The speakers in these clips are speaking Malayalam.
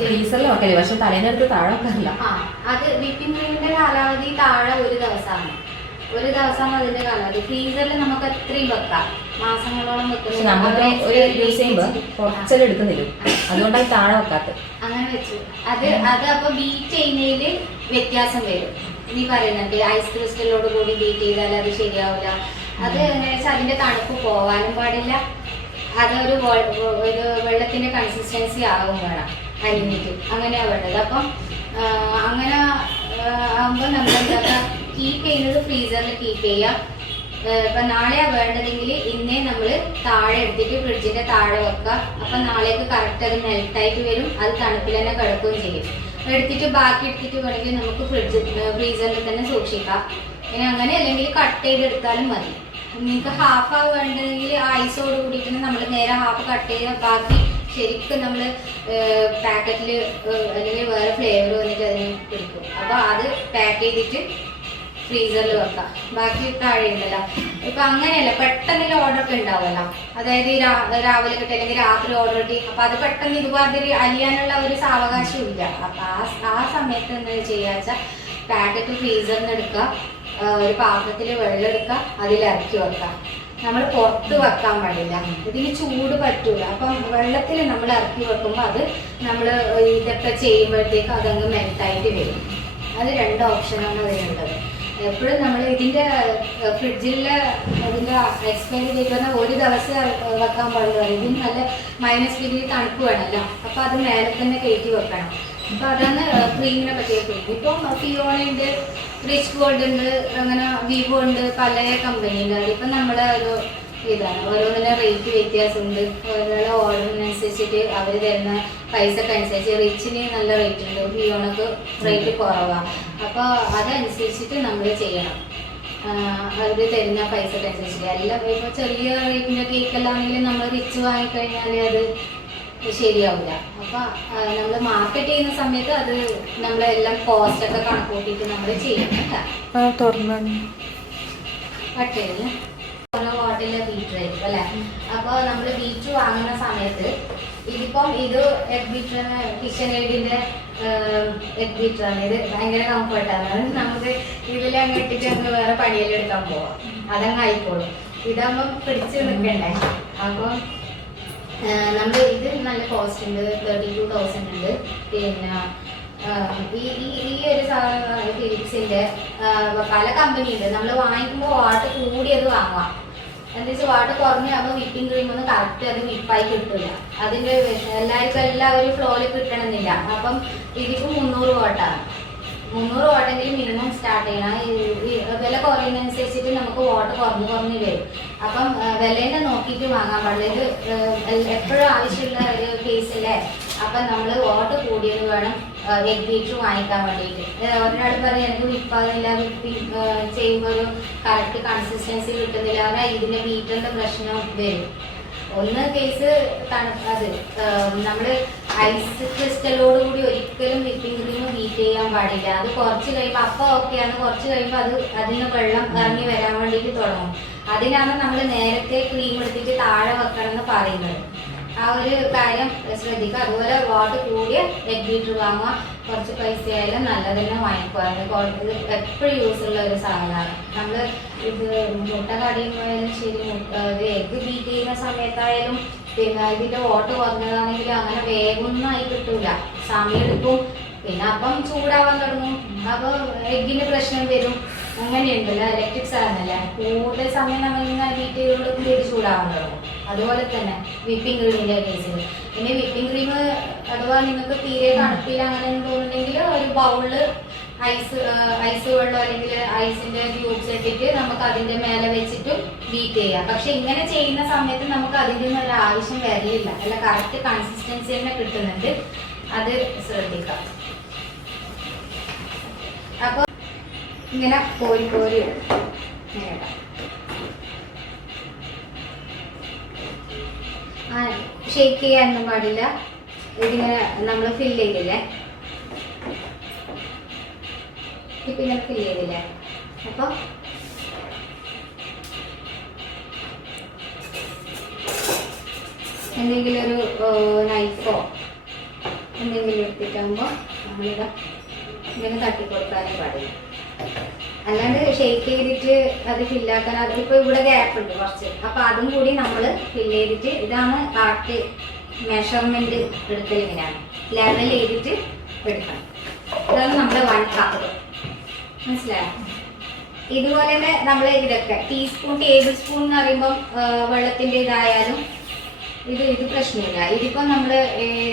ഫ്രീസറിൽ വെക്കല്ലേ, പക്ഷെ തലേന്നെടുത്ത് താഴെ വെക്കാറില്ല. അത് വിപ്പിംഗ് ക്രീമിന്റെ കാലാവധി താഴെ ഒരു ദിവസമാണ്. ഒരു ദിവസം അതിന്റെ കാലാവധി. ഫ്രീസറിൽ നമുക്ക് എത്രയും വെക്കാം, മാസങ്ങളോളം വെക്കും. നമുക്ക് ഒരു യൂസ് ചെയ്യുമ്പോൾ കുറച്ചെല്ലാം എടുക്കുന്നില്ല, അതുകൊണ്ടാണ് താഴെ വെക്കാത്തത്. അങ്ങനെ വെച്ചു. അത് അപ്പൊ ബീറ്റ് ചെയ്യുന്നതില് വ്യത്യാസം വരും. നീ പറയുന്നുണ്ട് ഐസ് ക്രിസ്റ്റലോട് കൂടി ബീറ്റ് ചെയ്താൽ അത് ശരിയാവില്ല. അത് എങ്ങനെ വെച്ചാൽ അതിന്റെ തണുപ്പ് പോവാനും പാടില്ല. അതൊരു വെള്ളത്തിന്റെ കൺസിസ്റ്റൻസി ആകും വേണം, അലിഞ്ഞിട്ട് അങ്ങനെയാണ് വേണ്ടത്. അപ്പം അങ്ങനെ ആകുമ്പോൾ നമ്മൾ എന്താ കീപ്പ് ചെയ്യുന്നത്, ഫ്രീസറിൽ കീപ്പ് ചെയ്യാം. ഇപ്പം നാളെയാണ് വേണ്ടതെങ്കിൽ ഇന്നേ നമ്മൾ താഴെ എടുത്തിട്ട് ഫ്രിഡ്ജിന്റെ താഴെ വെക്കുക. അപ്പം നാളേക്ക് കറക്റ്റ് അത് മെൽട്ടായിട്ട് വരും, അത് തണുപ്പിൽ തന്നെ കിടക്കുകയും ചെയ്യും. എടുത്തിട്ട് ബാക്കി എടുത്തിട്ട് വേണമെങ്കിൽ നമുക്ക് ഫ്രീസറിൽ തന്നെ സൂക്ഷിക്കാം. പിന്നെ അങ്ങനെ അല്ലെങ്കിൽ കട്ട് ചെയ്തെടുത്താലും മതി. നിങ്ങൾക്ക് ഹാഫ് വേണ്ടതെങ്കിൽ ഐസോട് കൂടിയിട്ട് നമ്മൾ നേരെ ഹാഫ് കട്ട് ചെയ്താൽ ബാക്കി ശരിക്കും നമ്മൾ പാക്കറ്റിൽ അല്ലെങ്കിൽ വേറെ ഫ്ലേവർ വന്നിട്ട് അതിന് പിടിക്കും. അപ്പോൾ അത് പാക്ക് ചെയ്തിട്ട് ഫ്രീസറിൽ വെക്കാം. ബാക്കി താഴെ ഉണ്ടല്ലോ. ഇപ്പം അങ്ങനെയല്ല, പെട്ടെന്നുള്ള ഓർഡർ ഒക്കെ ഉണ്ടാവുമല്ലോ. അതായത് രാവിലെ കിട്ടുക അല്ലെങ്കിൽ രാത്രി ഓർഡർ കിട്ടി, അപ്പം അത് പെട്ടെന്ന് ഇതുമാതിരി അലിയാനുള്ള ഒരു സാവകാശം ഇല്ല. അപ്പം ആ സമയത്ത് എന്താ ചെയ്യുക വെച്ചാൽ പാക്കറ്റ് ഫ്രീസറിൽ നിന്ന് എടുക്കുക, ഒരു പാത്രത്തിൽ വെള്ളം എടുക്കുക, അതിലിറക്കി വെക്കുക. നമ്മൾ പുറത്ത് വെക്കാൻ പാടില്ല, ഇതിന് ചൂട് പറ്റൂല. അപ്പം വെള്ളത്തിൽ നമ്മൾ ഇറക്കി വെക്കുമ്പോൾ അത് നമ്മൾ ഇതൊക്കെ ചെയ്യുമ്പോഴത്തേക്ക് അതങ്ങ് മെൽട്ടായിട്ട് വരും. അത് രണ്ട് ഓപ്ഷനാണ് അതിനുള്ളത്. എപ്പോഴും നമ്മൾ ഇതിൻ്റെ ഫ്രിഡ്ജിലെ ഇതിൻ്റെ എക്സ്പയറി ഡേറ്റ് പറഞ്ഞാൽ ഒരു ദിവസം വെക്കാൻ പാടുള്ളൂ. ഇതിന് നല്ല -ഡിഗ്രി തണുപ്പ് വേണമല്ലോ. അപ്പോൾ അത് മേലെ തന്നെ കയറ്റി വെക്കണം. അപ്പോൾ അതാണ് ക്രീമിനെ പറ്റിയ. ഇപ്പം ഫിയോണയുണ്ട്, റിച്ച് ഗോൾഡ് ഉണ്ട്, അങ്ങനെ വിവോ ഉണ്ട്, പല കമ്പനി ഉണ്ട്. അതിപ്പം നമ്മളെ ഒരു ഇതാണ്, ഓരോന്നിനും റേറ്റ് വ്യത്യാസമുണ്ട്. ഓരോ ഓർഡറിനനുസരിച്ചിട്ട് അവർ തരുന്ന പൈസക്ക് അനുസരിച്ച്. റിച്ചിന് നല്ല റേറ്റ് ഉണ്ട്, ഫിയോണക്ക് റേറ്റ് കുറവാണ്. അപ്പോൾ അതനുസരിച്ചിട്ട് നമ്മൾ ചെയ്യണം, അവർ തരുന്ന പൈസക്ക് അനുസരിച്ചിട്ട്. എല്ലാം ഇപ്പോൾ ചെറിയ റേറ്റിൻ്റെ കേക്കെല്ലാം ആണെങ്കിലും നമ്മൾ റിച്ച് വാങ്ങിക്കഴിഞ്ഞാൽ അത് ശരിയാവില്ല. അപ്പോൾ നമ്മൾ മാർക്കറ്റ് ചെയ്യുന്ന സമയത്ത് അത് നമ്മളെല്ലാം കോസ്റ്റൊക്കെ കണക്കൂട്ടിയിട്ട് നമ്മൾ ചെയ്യണം. പട്ടില്ല ഓരോ വാട്ടിലെ ബീറ്റർ ആയിരിക്കും അല്ലേ. അപ്പോൾ നമ്മൾ ബീറ്റർ വാങ്ങുന്ന സമയത്ത് ഇതിപ്പം ഇത് എഗ് ബീറ്ററാണ്, കിച്ചൺ എയ്ഡിൻ്റെ എഗ് ബീറ്ററാണ്. ഇത് ഭയങ്കര കംഫർട്ടാണ്. നമുക്ക് ഇതിൽ അങ്ങ് ഇട്ടിട്ട് അങ്ങ് വേറെ പണിയെല്ലാം എടുക്കാൻ പോവാം, അതങ്ങ് ആയിക്കോളും. ഇതാകുമ്പം പിടിച്ച് നിൽക്കണ്ടേ. അപ്പം നമ്മൾ ഇത് നല്ല കോസ്റ്റ് ഉണ്ട്, 32,000 ഉണ്ട്. പിന്നെ ഈ ഒരു സാധനം ഫിലിപ്സിൻ്റെ പല കമ്പനി ഉണ്ട്. നമ്മൾ വാങ്ങിക്കുമ്പോൾ വാട്ട് കൂടിയത് വാങ്ങാം. എന്താ വെച്ചാൽ വാട്ട് കുറഞ്ഞാകുമ്പോൾ വിപ്പിംഗ് ക്രീം ഒന്നും കറക്റ്റ് അത് വിപ്പായി കിട്ടില്ല. അതിൻ്റെ എല്ലാവരും ഫ്ലോയിൽ കിട്ടണമെന്നില്ല. അപ്പം ഇതിപ്പോൾ 300 വാട്ടാണ്. 300 വാട്ടെങ്കിലും മിനിമം സ്റ്റാർട്ട് ചെയ്യണം. വില കുറയുന്നതനുസരിച്ചിട്ട് നമുക്ക് വാട്ട് കുറഞ്ഞ് വരും. അപ്പം വിലേനെ നോക്കിയിട്ട് വാങ്ങാൻ പാടില്ല. ഇത് എപ്പോഴും ആവശ്യമുള്ള ഒരു കേസല്ലേ. അപ്പം നമ്മൾ വാട്ട് കൂടിയത് വേണം എഗ് ബീറ്റർ വാങ്ങിക്കാൻ വേണ്ടിയിട്ട്. ഒരാൾ പറയും എനിക്ക് വിൽപ്പാകുന്നില്ല, ചെയ്യുമ്പോൾ ഒരു കറക്റ്റ് കൺസിസ്റ്റൻസി കിട്ടുന്നില്ല, പറഞ്ഞാൽ ഇതിൻ്റെ ബീറ്ററിൻ്റെ പ്രശ്നം വരും. ഒന്ന് കേസ് അത് നമ്മൾ ഐസ് ക്രിസ്റ്റലോട് കൂടി ഒരിക്കലും വിപ്പിംഗ് ക്രീം ബീറ്റ് ചെയ്യാൻ പാടില്ല. അത് കുറച്ച് കഴിയുമ്പോൾ അപ്പോൾ ഓക്കെയാണ്, കുറച്ച് കഴിയുമ്പോൾ അതിന് വെള്ളം ഇറങ്ങി വരാൻ വേണ്ടിയിട്ട് തുടങ്ങും. അതിനാണ് നമ്മൾ നേരത്തെ ക്രീം എടുത്തിട്ട് താഴെ വെക്കണം എന്ന് പറയുന്നത്. ആ ഒരു കാര്യം ശ്രദ്ധിക്കുക. അതുപോലെ വാട്ട് കൂടിയ എഗ് ബീറ്റർ വാങ്ങുക. കുറച്ച് പൈസ ആയാലും നല്ലത് തന്നെ വാങ്ങിക്കുക. ഇത് എപ്പോഴും യൂസുള്ള ഒരു സാധനമാണ്. നമ്മൾ ഇത് മുട്ട കടിയുമ്പോഴായാലും ശരി, എഗ്ഗ് ബീറ്റ് ചെയ്യുന്ന സമയത്തായാലും പിന്നെ ഇതിൻ്റെ വാട്ട് കുറഞ്ഞതാണെങ്കിലും അങ്ങനെ വേഗമൊന്നും കിട്ടൂല, സമയമെടുക്കും. പിന്നെ അപ്പം ചൂടാവാൻ തുടങ്ങും, അപ്പോൾ എഗ്ഗിന് പ്രശ്നം വരും. അങ്ങനെയുണ്ടല്ലോ, ഇലക്ട്രിക് സാധനമല്ലേ, കൂടുതൽ സമയം നമ്മൾ ബീറ്റ് ചെയ്തുകൊണ്ട് ചൂടാവാൻ തുടങ്ങും. അതുപോലെ തന്നെ വിപ്പിംഗ് ക്രീമിൻ്റെ കേസിൽ. പിന്നെ വിപ്പിംഗ് ക്രീം അഥവാ നിങ്ങൾക്ക് തീരെ തണുപ്പില്ല അങ്ങനെ തോന്നുന്നുണ്ടെങ്കിൽ ഒരു ബൗളിൽ ഐസ് വെള്ളം അല്ലെങ്കിൽ ഐസിൻ്റെ ക്യൂബ്സ് ഇട്ടിട്ട് നമുക്ക് അതിൻ്റെ മേലെ വെച്ചിട്ടും ബീറ്റ് ചെയ്യാം. പക്ഷെ ഇങ്ങനെ ചെയ്യുന്ന സമയത്ത് നമുക്ക് അതിൻ്റെ ഒന്നും ഒരു ആവശ്യം വരില്ല. അല്ല, കറക്റ്റ് കൺസിസ്റ്റൻസി തന്നെ കിട്ടുന്നുണ്ട്, അത് ശ്രദ്ധിക്കാം. അപ്പോൾ ഇങ്ങനെ കോരി ഇങ്ങനെ ഷേക്ക് ചെയ്യാനൊന്നും പാടില്ല. ഇതിങ്ങനെ നമ്മൾ ഫില്ല് ചെയ്തില്ലേ, ഇപ്പം ഇങ്ങനെ ഫില്ല് ചെയ്തില്ലേ. അപ്പോൾ എന്തെങ്കിലും ഒരു നൈഫോ എന്തെങ്കിലും എടുത്തിട്ടാകുമ്പോൾ നമ്മളിതാ ഇങ്ങനെ തട്ടിക്കൊടുക്കാനേ പാടില്ല. അല്ലാണ്ട് ഷെയ്ക്ക് ചെയ്തിട്ട് അത് ഫില്ലാക്കാൻ, അതിപ്പോൾ ഇവിടെ ഗ്യാപ്പ് ഉണ്ട് കുറച്ച്, അപ്പോൾ അതും കൂടി നമ്മൾ ഫില്ല് ചെയ്തിട്ട്, ഇതാണ് കറക്റ്റ് മെഷർമെൻറ്റ് എടുക്കൽ. ഇങ്ങനെയാണ് ലെവൽ ചെയ്തിട്ട് എടുക്കണം. ഇതാണ് നമ്മുടെ 1 കപ്പ്. മനസ്സിലായോ? ഇതുപോലെ തന്നെ നമ്മൾ ഇതൊക്കെ ടീസ്പൂൺ ടേബിൾ സ്പൂൺ എന്ന് പറയുമ്പം വെള്ളത്തിൻ്റെ ഇതായാലും ഇത് പ്രശ്നമില്ല. ഇതിപ്പോൾ നമ്മൾ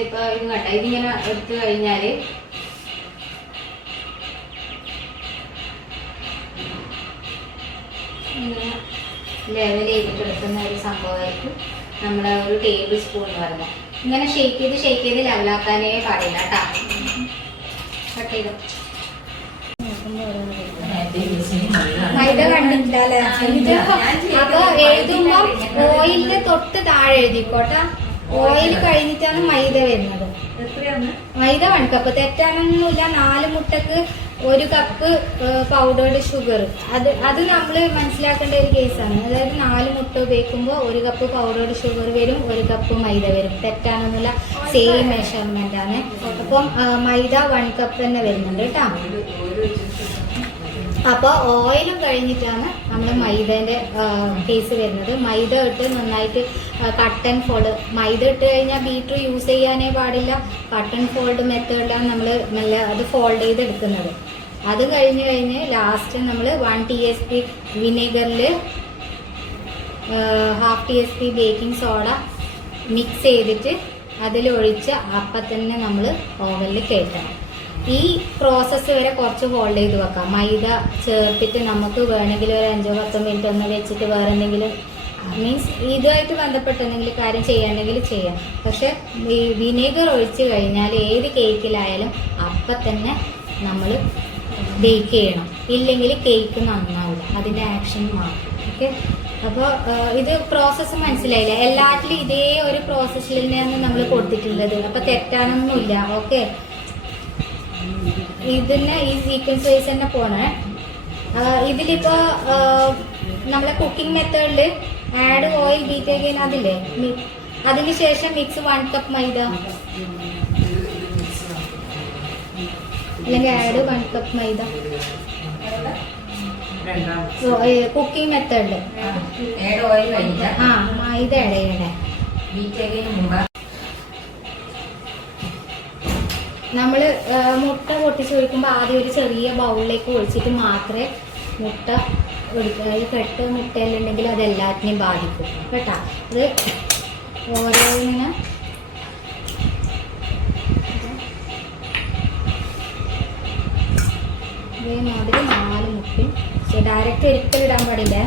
ഇപ്പോൾ ഇത് കണ്ട ഇതിങ്ങനെ എടുത്തു കഴിഞ്ഞാൽ ഇങ്ങനെ ലെവൽ ചെയ്തിട്ട് എടുക്കുന്ന ഒരു സംഭവമായിരിക്കും നമ്മുടെ ഒരു ടേബിൾ സ്പൂൺ എന്ന് പറയുന്നത്. ഇങ്ങനെ ഷേക്ക് ചെയ്ത് ലെവലാക്കാനേ പാടില്ല കേട്ടോ. കട്ട് ചെയ്തോ. മൈദ കണ്ടിട്ടില്ല. അപ്പൊ എഴുതുമ്പോ ഓയിലിന്റെ തൊട്ട് താഴെ എഴുതിക്കോട്ടെ. ഓയിൽ കഴിഞ്ഞിട്ടാണ് മൈദ വരുന്നത്. മൈദ 1 കപ്പ്. തെറ്റാനൊന്നുമില്ല. 4 മുട്ടക്ക് 1 cup powdered sugar. അത് നമ്മൾ മനസ്സിലാക്കേണ്ട ഒരു കേസാണ്. അതായത് 4 മുട്ട ഉപയോഗിക്കുമ്പോൾ 1 കപ്പ് പൗഡേർഡ് ഷുഗർ വരും, 1 കപ്പ് മൈദ വരും. തെറ്റാണെന്നുള്ള സെയിം മെഷർമെന്റ് ആണ്. അപ്പം മൈദ 1 കപ്പ് തന്നെ വരുന്നുണ്ട് കേട്ടോ. അപ്പോൾ ഓയിലും കഴിഞ്ഞിട്ടാണ് നമ്മൾ മൈദേൻ്റെ കേസ് വരുന്നത്. മൈദ ഇട്ട് നന്നായിട്ട് കട്ട് ആൻഡ് ഫോൾഡ്. മൈദ ഇട്ട് കഴിഞ്ഞാൽ ബീറ്റർ യൂസ് ചെയ്യാനേ പാടില്ല. കട്ട് ആൻഡ് ഫോൾഡ് മെത്തേഡിലാണ് നമ്മൾ നല്ല അത് ഫോൾഡ് ചെയ്തെടുക്കുന്നത്. അത് കഴിഞ്ഞ് ലാസ്റ്റ് നമ്മൾ 1 TSP വിനെഗറിൽ ½ TSP baking soda mix ചെയ്തിട്ട് അതിലൊഴിച്ച് അപ്പം തന്നെ നമ്മൾ ഓവനിൽ കയറ്റണം. ഈ പ്രോസസ്സ് വരെ കുറച്ച് ഹോൾഡ് ചെയ്ത് വെക്കാം. മൈദ ചേർത്തിട്ട് നമുക്ക് വേണമെങ്കിൽ ഒരു 5-10 മിനിറ്റ് ഒന്ന് വെച്ചിട്ട് വേറെ എന്തെങ്കിലും മീൻസ് ഇതുമായിട്ട് ബന്ധപ്പെട്ട് എന്തെങ്കിലും കാര്യം ചെയ്യാണ്ടെങ്കിൽ ചെയ്യാം. പക്ഷെ ഈ വിനേഗർ ഒഴിച്ച് കഴിഞ്ഞാൽ ഏത് കേക്കിലായാലും അപ്പം തന്നെ നമ്മൾ ബേക്ക് ചെയ്യണം. ഇല്ലെങ്കിൽ കേക്ക് നന്നാവില്ല, അതിൻ്റെ ആക്ഷൻ മാറും. ഓക്കെ, അപ്പോൾ ഇത് പ്രോസസ്സ് മനസ്സിലായില്ല. എല്ലാറ്റിലും ഇതേ ഒരു പ്രോസസ്സിൽ തന്നെയാണ് നമ്മൾ കൊടുത്തിട്ടുള്ളത്. അപ്പോൾ തെറ്റാനൊന്നുമില്ല. ഓക്കെ, ഇതിന് ഈ സീക്വൻസ് വൈസ് തന്നെ പോണേ. ഇതിലിപ്പോൾ നമ്മളെ കുക്കിംഗ് മെത്തേഡിൽ ആഡ് ഓയിൽ ബീറ്റ് അഗെയിൻ അതില്ലേ, അതിന് ശേഷം മിക്സ് 1 കപ്പ് മൈദ അല്ലെങ്കിൽ ആഡ് 1 കപ്പ് മൈദ. കുക്കിംഗ് മെത്തേഡിൽ മൈദ ആഡ് ചെയ്യണേ. നമ്മൾ മുട്ട പൊട്ടിച്ച് ഒഴിക്കുമ്പോൾ ആദ്യം ഒരു ചെറിയ ബൗളിലേക്ക് ഒഴിച്ചിട്ട് മാത്രമേ മുട്ട ഒഴിക്കുക. ഈ കെട്ട് മുട്ടയിലുണ്ടെങ്കിൽ അത് എല്ലാത്തിനെയും ബാധിക്കും കേട്ടോ. അത് ഓരോന്നിങ്ങനെ ഇതേമാതിരി 4 മുട്ടയും ഡയറക്റ്റ് ഒരിക്കലും ഇടാൻ പാടില്ല.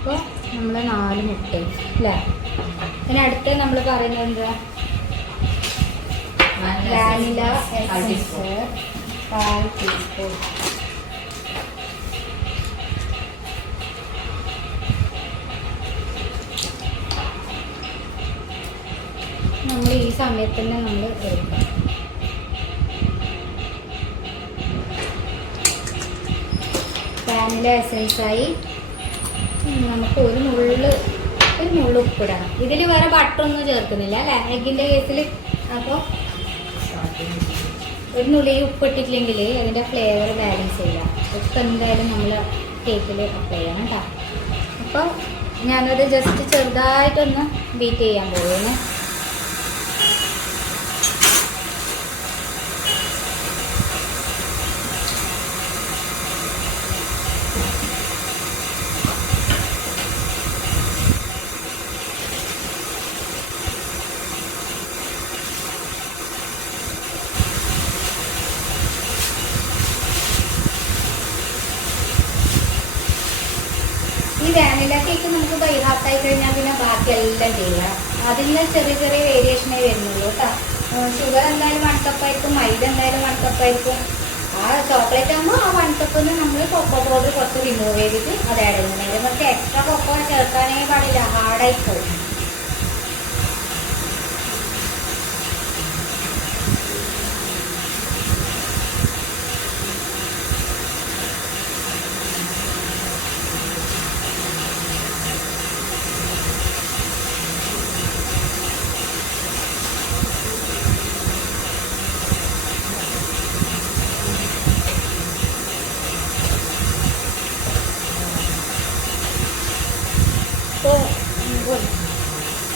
അപ്പോൾ നമ്മൾ 4 മുട്ടയും അല്ലേ. പിന്നെ അടുത്ത് നമ്മൾ പറയുന്നത് എന്താ, വാനില എസൻസ് 1/4 ടീസ്പൂൺ. നമ്മൾ ഈ സമയത്ത് തന്നെ നമ്മൾ എടുക്കണം. വാനില എസൻസായി നമുക്ക് ഒരു നുള്ളു ഉപ്പിടണം. ഇതിൽ വേറെ ബട്ടറൊന്നും ചേർക്കുന്നില്ല അല്ലേ എഗ്ഗിൻ്റെ കേസിൽ. അപ്പോൾ ഒരു നുള്ളി ഉപ്പിട്ടിട്ടില്ലെങ്കിൽ അതിൻ്റെ ഫ്ലേവർ ബാലൻസ് ചെയ്യില്ല. ഉപ്പ് എന്തായാലും നമ്മൾ കേക്കിൽ അപ്ലൈ ചെയ്യണം കേട്ടോ. അപ്പോൾ ഞാനത് ജസ്റ്റ് ചെറുതായിട്ടൊന്ന് ബീറ്റ് ചെയ്യാൻ പോകുന്നു. ഈ വാനില കേക്ക് നമുക്ക് ബൈ ഹാർട്ടായി കഴിഞ്ഞാൽ പിന്നെ ബാക്കി എല്ലാം ചെയ്യാം. അതിന് ചെറിയ ചെറിയ വേരിയേഷനേ വരുന്നുള്ളൂ കേട്ടോ. ഷുഗർ എന്തായാലും 1 കപ്പായിരിക്കും, മൈദ എന്തായാലും 1 കപ്പായിരിക്കും. ആ ചോക്ലേറ്റ് ആകുമ്പോൾ ആ 1 കപ്പിൽ നമ്മൾ കൊക്കോ പൗഡർ കുറച്ച് റിമൂവ് ചെയ്തിട്ട് അത് ആഡ് ചെയ്യുന്നത്. അതിന് കുറച്ച് എക്സ്ട്രാ കൊക്കോ ചേർക്കാനേ പാടില്ല, ഹാർഡായി പോകും.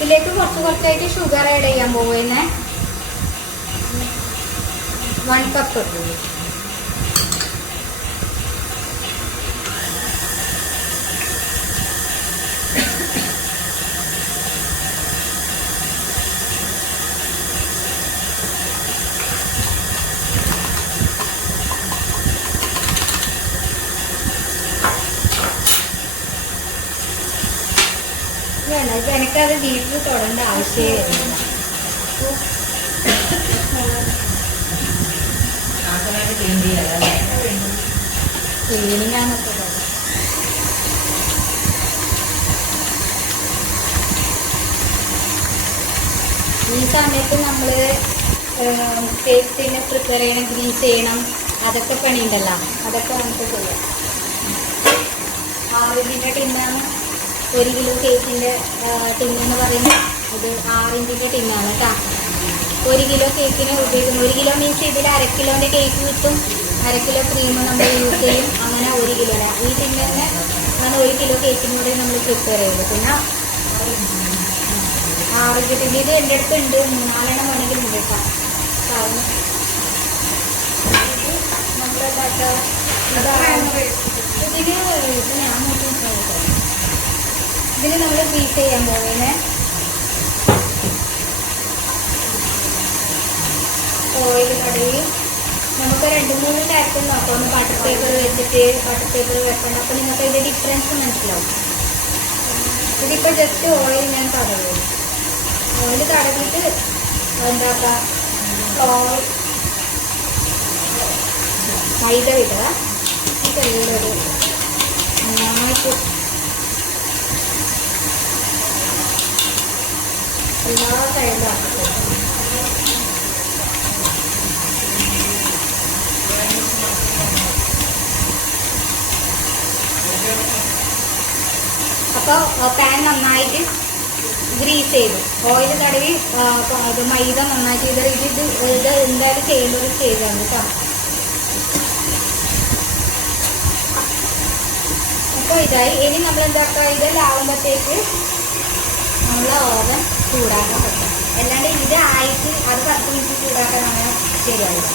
ഇതിലേക്ക് കുറച്ചായിട്ട് ഷുഗർ ആഡ് ചെയ്യാൻ പോകുന്നേ. 1 കപ്പ്. വേണ്ട, ഇപ്പം എനിക്കത് വീട്ടിൽ തൊടേണ്ട ആവശ്യമേ വരുന്നില്ല. ക്ലീനിങ്ങാന്നൊക്കെ പറയാം. ഈ സമയത്ത് നമ്മൾ പേസ്റ്റിനെ പ്രിപ്പയർ ചെയ്യണം, ഗ്രീസ് ചെയ്യണം, അതൊക്കെ പണിയുണ്ടല്ലോ, അതൊക്കെ നമുക്ക് ചെയ്യാം. ആറിഞ്ചിൻ്റെ ടിന്നാണ് 1 കിലോ കേക്കിൻ്റെ ടിന്നെന്ന് പറയുന്നത്. ഇത് 6 ഇഞ്ചിൻ്റെ ടിന്നാണ് കേട്ടോ. 1 കിലോ കേക്കിന് ഉപയോഗിക്കുന്നത്. 1 കിലോ മീൻസ് ഇതിൽ 1/2 കിലോൻ്റെ കേക്ക് കിട്ടും, 1/2 കിലോ ക്രീം നമ്മൾ യൂസ് ചെയ്യും. അങ്ങനെ 1 കിലോ ഈ ടിന്നെ അങ്ങനെ 1 കിലോ കേക്കിനും കൂടെ നമ്മൾ പ്രിപ്പയർ ചെയ്യുള്ളൂ. പിന്നെ 6 ഇഞ്ച് ടിന്ന് ഇത് എൻ്റെ അടുത്ത് ഉണ്ട്, 4 വേണമെങ്കിൽ ഉണ്ട് കേട്ടോ. കാരണം നമ്മളെന്താക്കാം ഇതിന് നമ്മൾ ഗ്രീസ് ചെയ്യാൻ പോകുന്നത്. ഓയിൽ കടയിൽ നമുക്ക് 2-3 തരത്തിൽ നോക്കാം. ഒന്ന് ബട്ടർ പേപ്പർ വെച്ചിട്ട് ബട്ടർ പേപ്പർ വെക്കണം. അപ്പോൾ നിങ്ങൾക്ക് ഇതിൻ്റെ ഡിഫറൻസ് മനസ്സിലാവും. ഇതിപ്പോൾ ജസ്റ്റ് ഓയിൽ ഞാൻ തടവും. ഓയിൽ തടവിയിട്ട് എന്താക്കാം, ഫ്ലോർ മൈദ വിടുക. ചെറിയൊരു നന്നായിട്ട് എല്ലാ സൈഡിലും ആക്കുക. അപ്പോൾ പാൻ നന്നായിട്ട് ഗ്രീസ് ചെയ്തു, ഓയിൽ തടവി ഇത് മൈദ നന്നായിട്ട് ഇത് എന്തായാലും ചെയ്യുമ്പോൾ ഒരു സ്റ്റേജാണ് കേട്ടോ. അപ്പോൾ ഇതായി. ഇനി നമ്മൾ എന്താക്കുക, ഇതെല്ലാം ആകുമ്പോഴത്തേക്ക് നമ്മൾ ഓവൻ ചൂടാക്കാൻ പറ്റും. അല്ലാണ്ട് ഇതായിട്ട് അത് 10 മിനിറ്റ് ചൂടാക്കാൻ അങ്ങനെ ശരിയാവില്ല.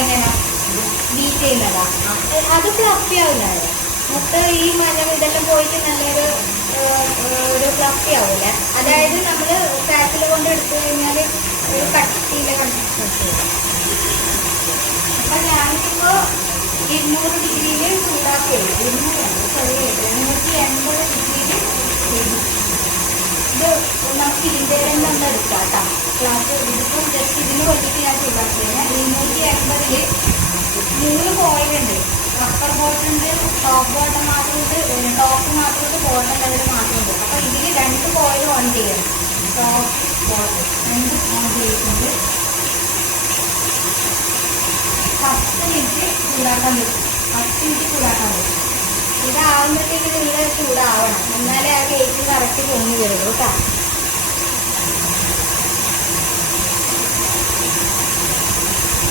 എങ്ങനെ ബീറ്റ് ചെയ്യുന്നതാ അത് ഫ്ലഫി ആവില്ല. മൊത്തം ഈ മരം ഇതെല്ലാം പോയിട്ട് നല്ലൊരു ഫ്ലഫി ആവില്ല. അതായത് നമ്മൾ ഫാറ്റിൽ കൊണ്ട് എടുത്തു കഴിഞ്ഞാൽ ഒരു കട്ടിയിലെ കൺസിസ്റ്റൻസി വരും. അപ്പം ഞാനിപ്പോൾ 200 ഡിഗ്രിയിൽ ചൂടാക്കിയത്. 280 ഡിഗ്രിയിൽ ഇത് നമുക്ക് ഇതിൻ്റെ നമ്മൾ എടുക്കാം കേട്ടോ. ക്ലാസ് ഇതിപ്പോൾ ജസ്റ്റ് ഇതിന് വേണ്ടിയിട്ട് ഞാൻ ചൂടാക്കിയത്. 280-ൽ 3 കോയിലുണ്ട്. അപ്പർ ബോട്ടുണ്ട്, ടോപ്പ് ബോട്ടം മാത്രമുണ്ട്, ടോപ്പ് മാത്രമുണ്ട്, ബോട്ടം ലെവൽ മാത്രമുണ്ട്. അപ്പോൾ ഇതിൽ 2 കോയിൽ ഓൺ ചെയ്യണം. ടോപ്പ് ബോട്ടം 2 ഓൺ ചെയ്തിട്ടുണ്ട്. 10 മിനിറ്റ് ചൂടാക്കാൻ പറ്റും. 10 മിനിറ്റ് ചൂടാക്കാൻ പറ്റും. ഇതാവുമ്പോഴത്തേക്ക് നിങ്ങൾ ചൂടാവണം, എന്നാലേ ആ കേക്ക് കറക്റ്റ് പൊങ്ങി വരുള്ളൂ കേട്ടോ.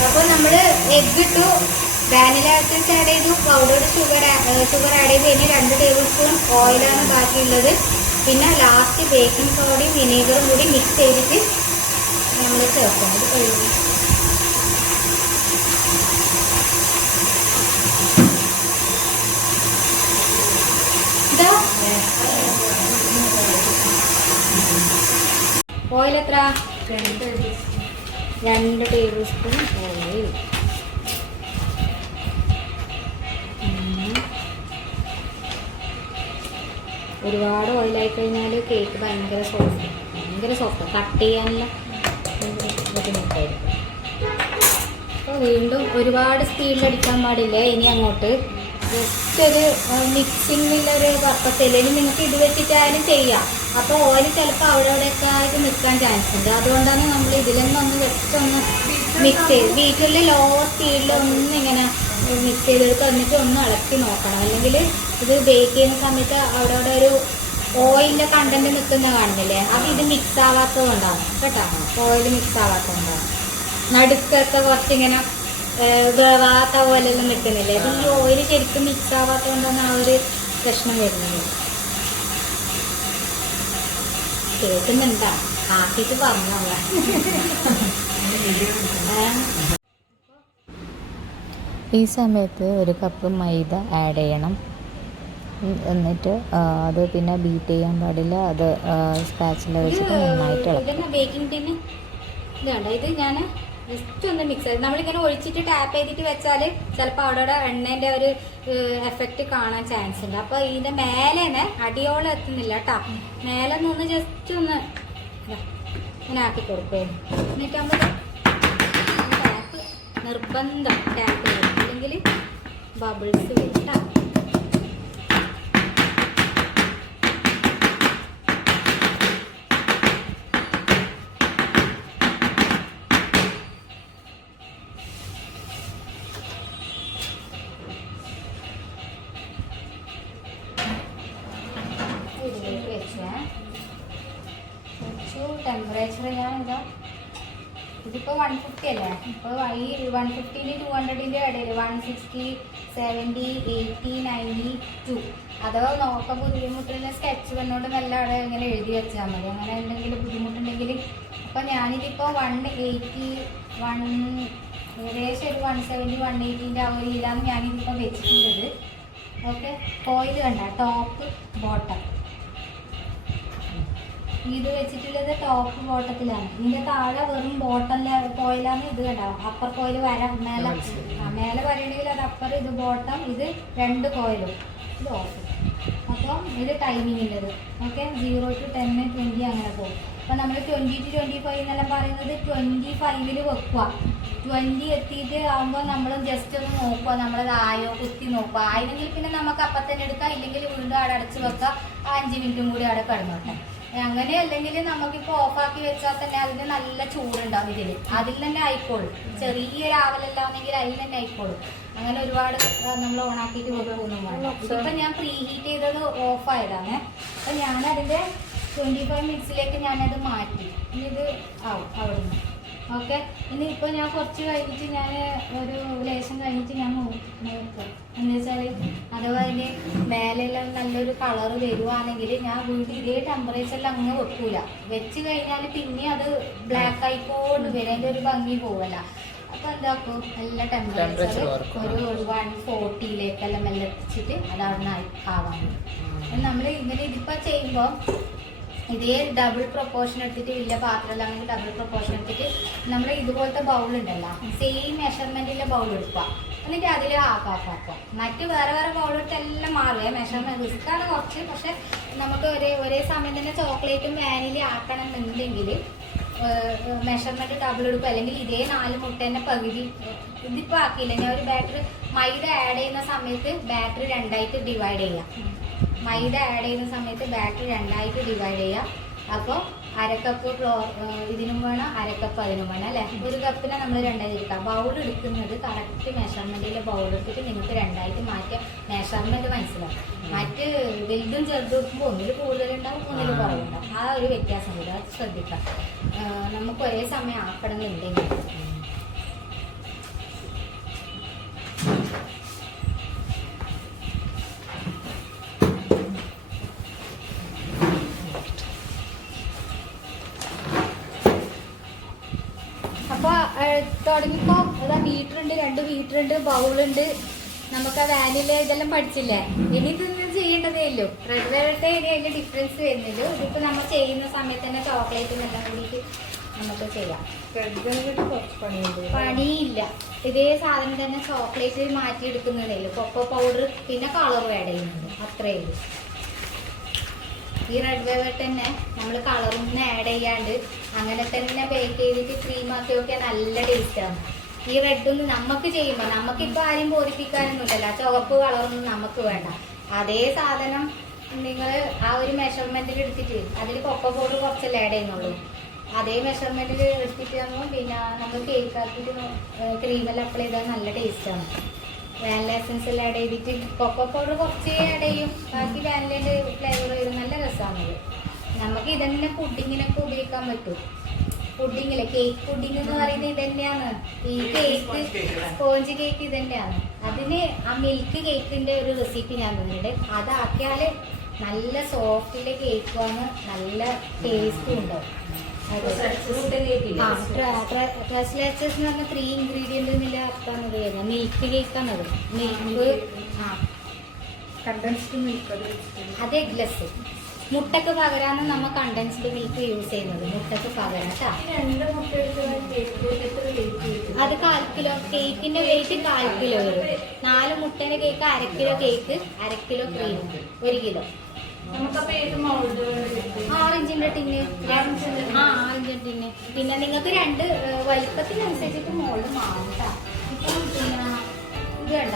അപ്പോൾ നമ്മൾ എഗ് ഇട്ടു, വാനില എസൻസ് ആഡ് ചെയ്തു, പൗഡർഡ് ഷുഗർ ആഡ് ചെയ്തു. ഇനി 2 ടേബിൾ സ്പൂൺ ഓയിലാണ് ബാക്കിയുള്ളത്. പിന്നെ ലാസ്റ്റ് ബേക്കിംഗ് സോഡയും വിനീഗറും കൂടി മിക്സ് ചെയ്തിട്ട് നമ്മൾ ചേർക്കണം. ഇത് കഴിയും. ഓയിൽ എത്ര? 2 ടേബിൾ സ്പൂൺ ഓയിൽ. ഒരുപാട് ഓയിലായി കഴിഞ്ഞാൽ കേക്ക് ഭയങ്കര സോഫ്റ്റ് കട്ട് ചെയ്യാനുള്ള പാകത്തിന് ഇട്ടായിരിക്കും. അപ്പോൾ വീണ്ടും ഒരുപാട് സ്പീഡിൽ അടിക്കാൻ പാടില്ല. ഇനി അങ്ങോട്ട് ജസ്റ്റ് ഒരു മിക്സിങ്ങിലൊരു പർപ്പസ് അല്ലെങ്കിൽ നിങ്ങൾക്ക് ഇത് വെച്ചിട്ടായാലും ചെയ്യാം. അപ്പോൾ ഓയിൽ ചിലപ്പോൾ അവിടെ ഇവിടെയൊക്കെ ആയിട്ട് നിൽക്കാൻ ചാൻസ് ഉണ്ട്. അതുകൊണ്ടാണ് നമ്മൾ ഇതിലൊന്നും ഒന്ന് ജസ്റ്റ് ഒന്ന് മിക്സ് ചെയ്ത് വീട്ടിൽ ലോ സ്പീഡിൽ ഒന്ന് ഇങ്ങനെ മിക്സ് ചെയ്തെടുത്ത് എന്നിട്ട് ഒന്ന് ഇളക്കി നോക്കണം. അല്ലെങ്കിൽ ഇത് ബേക്ക് ചെയ്യുന്ന സമയത്ത് അവിടെ അവിടെ ഒരു ഓയിലിൻ്റെ കണ്ടന്റ് നിൽക്കുന്ന കാണുന്നില്ലേ, അത് ഇത് മിക്സ് ആവാത്തത് കൊണ്ടാണ് കേട്ടോ. ഓയിൽ മിക്സ് ആവാത്തത് കൊണ്ടാണ് നടുക്കൊക്കെ കുറച്ചിങ്ങനെ വേവാത്ത പോലെല്ലാം നിൽക്കുന്നില്ലേ, അത് ഈ ഓയിൽ ശരിക്കും മിക്സ് ആവാത്തത് കൊണ്ടാണ് ആ ഒരു പ്രശ്നം വരുന്നത്. കേൾക്കുന്നുണ്ടാ ആക്കിയിട്ട് പറഞ്ഞോളാം. ഈ സമയത്ത് ഒരു കപ്പ് മൈദ ആഡ് ചെയ്യണം. എന്നിട്ട് അത് പിന്നെ ബീറ്റ് ചെയ്യാൻ പാടില്ല. അത് സ്പാച്ചില വെച്ചിട്ട് നന്നായിട്ട് ഇളക്കും. ബേക്കിംഗ് ടിന് ഇതുണ്ട്, ഇത് ഞാൻ ജസ്റ്റ് ഒന്ന് മിക്സ് ചെയ്ത് നമ്മളിങ്ങനെ ഒഴിച്ചിട്ട് ടാപ്പ് ചെയ്തിട്ട് വെച്ചാൽ ചിലപ്പോൾ അവിടെ എണ്ണേൻ്റെ ഒരു എഫക്റ്റ് കാണാൻ ചാൻസ് ഉണ്ട്. അപ്പോൾ ഇതിൻ്റെ മേലെ തന്നെ അടിയോളം എത്തുന്നില്ല കേട്ടോ, മേലെ നിന്ന് ജസ്റ്റ് ഒന്ന് ഇങ്ങനെ ആക്കി കൊടുക്കുക. എന്നിട്ട് നമ്മൾ ടാപ്പ് നിർബന്ധം ടാപ്പ് ചെയ്യണം, അല്ലെങ്കിൽ ബബിൾസ് വരും കേട്ടോ. ടെമ്പറേച്ചർ ഞാൻ എന്താ ഇതിപ്പോൾ 150 അല്ലേ, ഇപ്പോൾ ഈ 150 200 ഇടയിൽ 160 70 80 92 അഥവാ നോക്കാൻ ബുദ്ധിമുട്ടുള്ള സ്കെച്ച് പെണ്ണോട് നല്ല അവിടെ ഇങ്ങനെ എഴുതി വെച്ചാൽ മതി. അങ്ങനെ എന്തെങ്കിലും ബുദ്ധിമുട്ടുണ്ടെങ്കിൽ. അപ്പോൾ ഞാനിതിപ്പോൾ 180 ഏകദേശം ഒരു 170 180 ആ ഒരു ഇതിലാണ് ഞാനിതിപ്പോൾ വെച്ചിട്ടുള്ളത്. ഓക്കെ, കോയിൽ കണ്ട ടോപ്പ് ബോട്ടം ഇത് വെച്ചിട്ടുള്ളത് ടോപ്പ് ബോട്ടത്തിലാണ്. ഇതിൻ്റെ താഴെ വെറും ബോട്ടം കോയിലാണ്. ഇത് കണ്ടാവും അപ്പർ കോയിൽ വര മേലെ മേലെ വരണമെങ്കിൽ അത് അപ്പർ, ഇത് ബോട്ടം, ഇത് 2 കോയിലും, ഇത് ഓഫ്. അപ്പം ഇത് ടൈമിങ്ങിൻ്റെത് ഓക്കെ 0 to 10 20 അങ്ങനെ പോകും. അപ്പോൾ നമ്മൾ 20 to 25 എന്നെല്ലാം പറയുന്നത് 25 വെക്കുക. 20 എത്തിയിട്ട് ആകുമ്പോൾ നമ്മൾ ജസ്റ്റ് ഒന്ന് നോക്കുക, നമ്മളത് ആയോ കുത്തി നോക്കുക. ആയിരുന്നെങ്കിൽ പിന്നെ നമുക്ക് അപ്പം തന്നെ എടുക്കാം, ഇല്ലെങ്കിൽ വീണ്ടും അവിടെ അടച്ച് വെക്കാം. 5 മിനിറ്റും കൂടി അവിടെ കിടന്നോട്ടെ. അങ്ങനെ അല്ലെങ്കിൽ നമുക്കിപ്പോൾ ഓഫാക്കി വെച്ചാൽ തന്നെ അതിന് നല്ല ചൂടുണ്ടാവും ഇതിൽ, അതിൽ തന്നെ ആയിക്കോളും. ചെറിയൊരു ആവലല്ലാന്നെങ്കിൽ അതിൽ തന്നെ ആയിക്കോളും. അങ്ങനെ ഒരുപാട് നമ്മൾ ഓണാക്കിയിട്ട് വെക്കൊന്നും വേണം. ഇതിപ്പോൾ ഞാൻ പ്രീ ഹീറ്റ് ചെയ്തത് ഓഫായതാണ്. അപ്പം ഞാനതിൻ്റെ 25 മിനിറ്റ്സിലേക്ക് ഞാനത് മാറ്റി. ഇനി ഇത് ആവും അവിടെ നിന്ന്. ഓക്കെ, ഇനി ഇപ്പോൾ ഞാൻ കുറച്ച് കഴിഞ്ഞിട്ട് ഞാൻ ഒരു ലേശം കഴിഞ്ഞിട്ട് ഞാൻ നോക്കാം. എന്ന് വെച്ചാൽ അഥവാ അതിൻ്റെ മേലെല്ലാം നല്ലൊരു കളറ് വരുവാണെങ്കിൽ ഞാൻ വീണ്ടും ഇതേ ടെമ്പറേച്ചറിൽ അങ്ങ് വെക്കൂല. വെച്ച് കഴിഞ്ഞാൽ പിന്നെ അത് ബ്ലാക്ക് ആയിക്കൊണ്ട് വരും, അതിൻ്റെ ഒരു ഭംഗി പോവല്ല. അപ്പോൾ എന്താക്കും, നല്ല ടെമ്പറേച്ചർ ഒരു 140 മെല്ലെ എത്തിച്ചിട്ട് അത് അവിടെ നിന്ന് ആവാൻ. നമ്മൾ ഇങ്ങനെ ഇതിപ്പോൾ ചെയ്യുമ്പോൾ ഇതേ ഡബിൾ പ്രൊപ്പോർഷൻ എടുത്തിട്ട് വലിയ പാത്രമില്ലാണെങ്കിൽ ഡബിൾ പ്രൊപ്പോർഷൻ എടുത്തിട്ട് നമ്മൾ ഇതുപോലത്തെ ബൗളുണ്ടല്ലോ, സെയിം മെഷർമെൻറ്റിലെ ബൗൾ എടുക്കുക. എന്നിട്ട് അതിൽ ആക്കുക. മറ്റ് വേറെ വേറെ ബൗൾ എടുത്ത് എല്ലാം മാറുക. മെഷർമെൻറ്റ് റിസ്ക്കാണ് കുറച്ച്, പക്ഷെ നമുക്ക് ഒരേ സമയം തന്നെ ചോക്ലേറ്റും വാനില ആക്കണം എന്നുണ്ടെങ്കിൽ മെഷർമെൻറ്റ് ഡബിൾ എടുക്കും. അല്ലെങ്കിൽ ഇതേ 4 മുട്ടേൻ്റെ പകുതി ഇതിപ്പോൾ ആക്കിയില്ല. ഞാൻ ഒരു ബാറ്ററി മൈദ ആഡ് ചെയ്യുന്ന സമയത്ത് ബാറ്ററി 2ആയിട്ട് ഡിവൈഡ് ചെയ്യാം. മൈദ ആഡ് ചെയ്യുന്ന സമയത്ത് ബാറ്ററി 2ആയിട്ട് ഡിവൈഡ് ചെയ്യുക. അപ്പോൾ 1/2 കപ്പ് ഇതിനും വേണം, 1/2 കപ്പ് അതിനും വേണം അല്ലേ. ഒരു കപ്പിനെ നമ്മൾ 2ആയി എടുക്കാം. ബൗൾ എടുക്കുന്നത് കറക്റ്റ് മെഷർമെൻറ്റിലെ ബൗൾ എടുത്തിട്ട് നിങ്ങൾക്ക് 2ആയിട്ട് മാറ്റിയ മെഷർമെൻറ്റ് മനസ്സിലാവും. മറ്റ് വലുതും ചെറുതും എടുക്കുമ്പോൾ ഒന്നിൽ കൂടുതലുണ്ടാവും, ഒന്നിൽ കുറവുണ്ടാവും. ആ ഒരു വ്യത്യാസം വരും, അത് ശ്രദ്ധിക്കാം. നമുക്ക് ഒരേ സമയം ആക്കണമെന്നുണ്ടെങ്കിൽ തുടങ്ങിയപ്പോൾ അതാ ബീറ്ററുണ്ട്, 2 ബീറ്ററുണ്ട്, ബൗളുണ്ട്. നമുക്ക് ആ വാനില ഇതെല്ലാം പഠിച്ചില്ലേ. ഇനി ഇതൊന്നും ചെയ്യേണ്ടതേ ഉള്ളൂ. റെഡ് വെൽവെറ്റ് ഇനി അതിൻ്റെ ഡിഫറൻസ് വരുന്നുള്ളൂ. ഇതിപ്പോൾ നമ്മൾ ചെയ്യുന്ന സമയത്ത് തന്നെ ചോക്ലേറ്റും എല്ലാം കൂടിയിട്ട് നമുക്ക് ചെയ്യാം. പണിയില്ല, ഇതേ സാധനം തന്നെ ചോക്ലേറ്റ് മാറ്റിയെടുക്കുന്നതേ ഉള്ളൂ. കൊക്കോ പൗഡർ പിന്നെ കളർ ആഡ് ചെയ്യുന്നുണ്ട്, അത്രയേ ഉള്ളൂ. ഈ റെഡ് വെൽവെറ്റ് തന്നെ നമ്മൾ കളറൊന്നും ആഡ് ചെയ്യാണ്ട് അങ്ങനെ തന്നെ ബേക്ക് ചെയ്തിട്ട് ക്രീമാക്കി നോക്കിയാൽ നല്ല ടേസ്റ്റാണ്. ഈ റെഡൊന്നും നമുക്ക് ചെയ്യുമ്പോൾ നമുക്കിപ്പോൾ ആരും ബോധിപ്പിക്കാനൊന്നുമില്ലല്ലോ, ആ ചുവപ്പ് കളറൊന്നും നമുക്ക് വേണ്ട. അതേ സാധനം നിങ്ങൾ ആ ഒരു മെഷർമെൻറ്റിൽ എടുത്തിട്ട് അതിൽ കൊക്കോ പൗഡർ കുറച്ചല്ലേ ആഡ് ചെയ്യുന്നുള്ളൂ. അതേ മെഷർമെൻറ്റിൽ എടുത്തിട്ട് ആകുമ്പോൾ പിന്നെ നമ്മൾ കേക്ക് ആക്കിയിട്ട് ക്രീമെല്ലാം അപ്ലൈ ചെയ്താൽ നല്ല ടേസ്റ്റാണ്. വാനില എസൻസ് എല്ലാം ആഡ് ചെയ്തിട്ട് കൊക്കോ പൗഡർ കുറച്ച് ആഡ് ചെയ്യും, ബാക്കി വാനിലേൻ്റെ ഫ്ലേവർ വരും. നല്ല രസമാണത്. നമുക്ക് ഇതന്നെ പുഡിങ്ങിനൊക്കെ ഉപയോഗിക്കാൻ പറ്റും. പുഡിങ്ങില്ലേ, കേക്ക് പുഡിങ് എന്ന് പറയുന്നത് ഇതന്നെയാണ്. ഈ കേക്ക് സ്പോഞ്ച് കേക്ക് ഇതന്നെയാണ്. അതിന് ആ മിൽക്ക് കേക്കിൻ്റെ ഒരു റെസിപ്പി ഞാൻ തന്നിട്ടുണ്ട്. അതാക്കിയാൽ നല്ല സോഫ്റ്റിലെ കേക്കുമാണ്, നല്ല ടേസ്റ്റും ഉണ്ടാവും. ട്രസ്ലേച്ചസ് എന്ന് പറഞ്ഞാൽ 3 ഇൻഗ്രീഡിയൻ്റ് എന്നുള്ള അർത്ഥമാണ് വരുന്നത്. മിൽക്ക് കേക്കാണത്. മിൽക്ക് കണ്ടൻസ്ഡ് മിൽക്ക് അത് എഗ്ലെസ്. മുട്ടക്ക് പകരാണ് നമ്മൾ കണ്ടൻസ്ഡ് മിൽക്ക് യൂസ് ചെയ്യുന്നത്. മുട്ടക്ക് പകരം കേട്ടോ. 2 മുട്ട അത് 1/4 കിലോ. കേക്കിന്റെ വെയിറ്റ് 1/4 കിലോ വരും. 4 മുട്ടേന്റെ cake 1/2 kilo cake, 1/2 kilo cream, 1 kilo. നമുക്കപ്പോൾ ഏത് മൗൾഡ് 6 ഇഞ്ചിന്റെ ടിന്ന്, 6 ഇഞ്ചിന്റെ ടിന്ന്. പിന്നെ നിങ്ങൾക്ക് 2 വലിപ്പത്തിനനുസരിച്ചിട്ട് മോൾഡ് മാറും കേട്ടോ. ഇപ്പം പിന്നെ ഇത് വേണ്ട,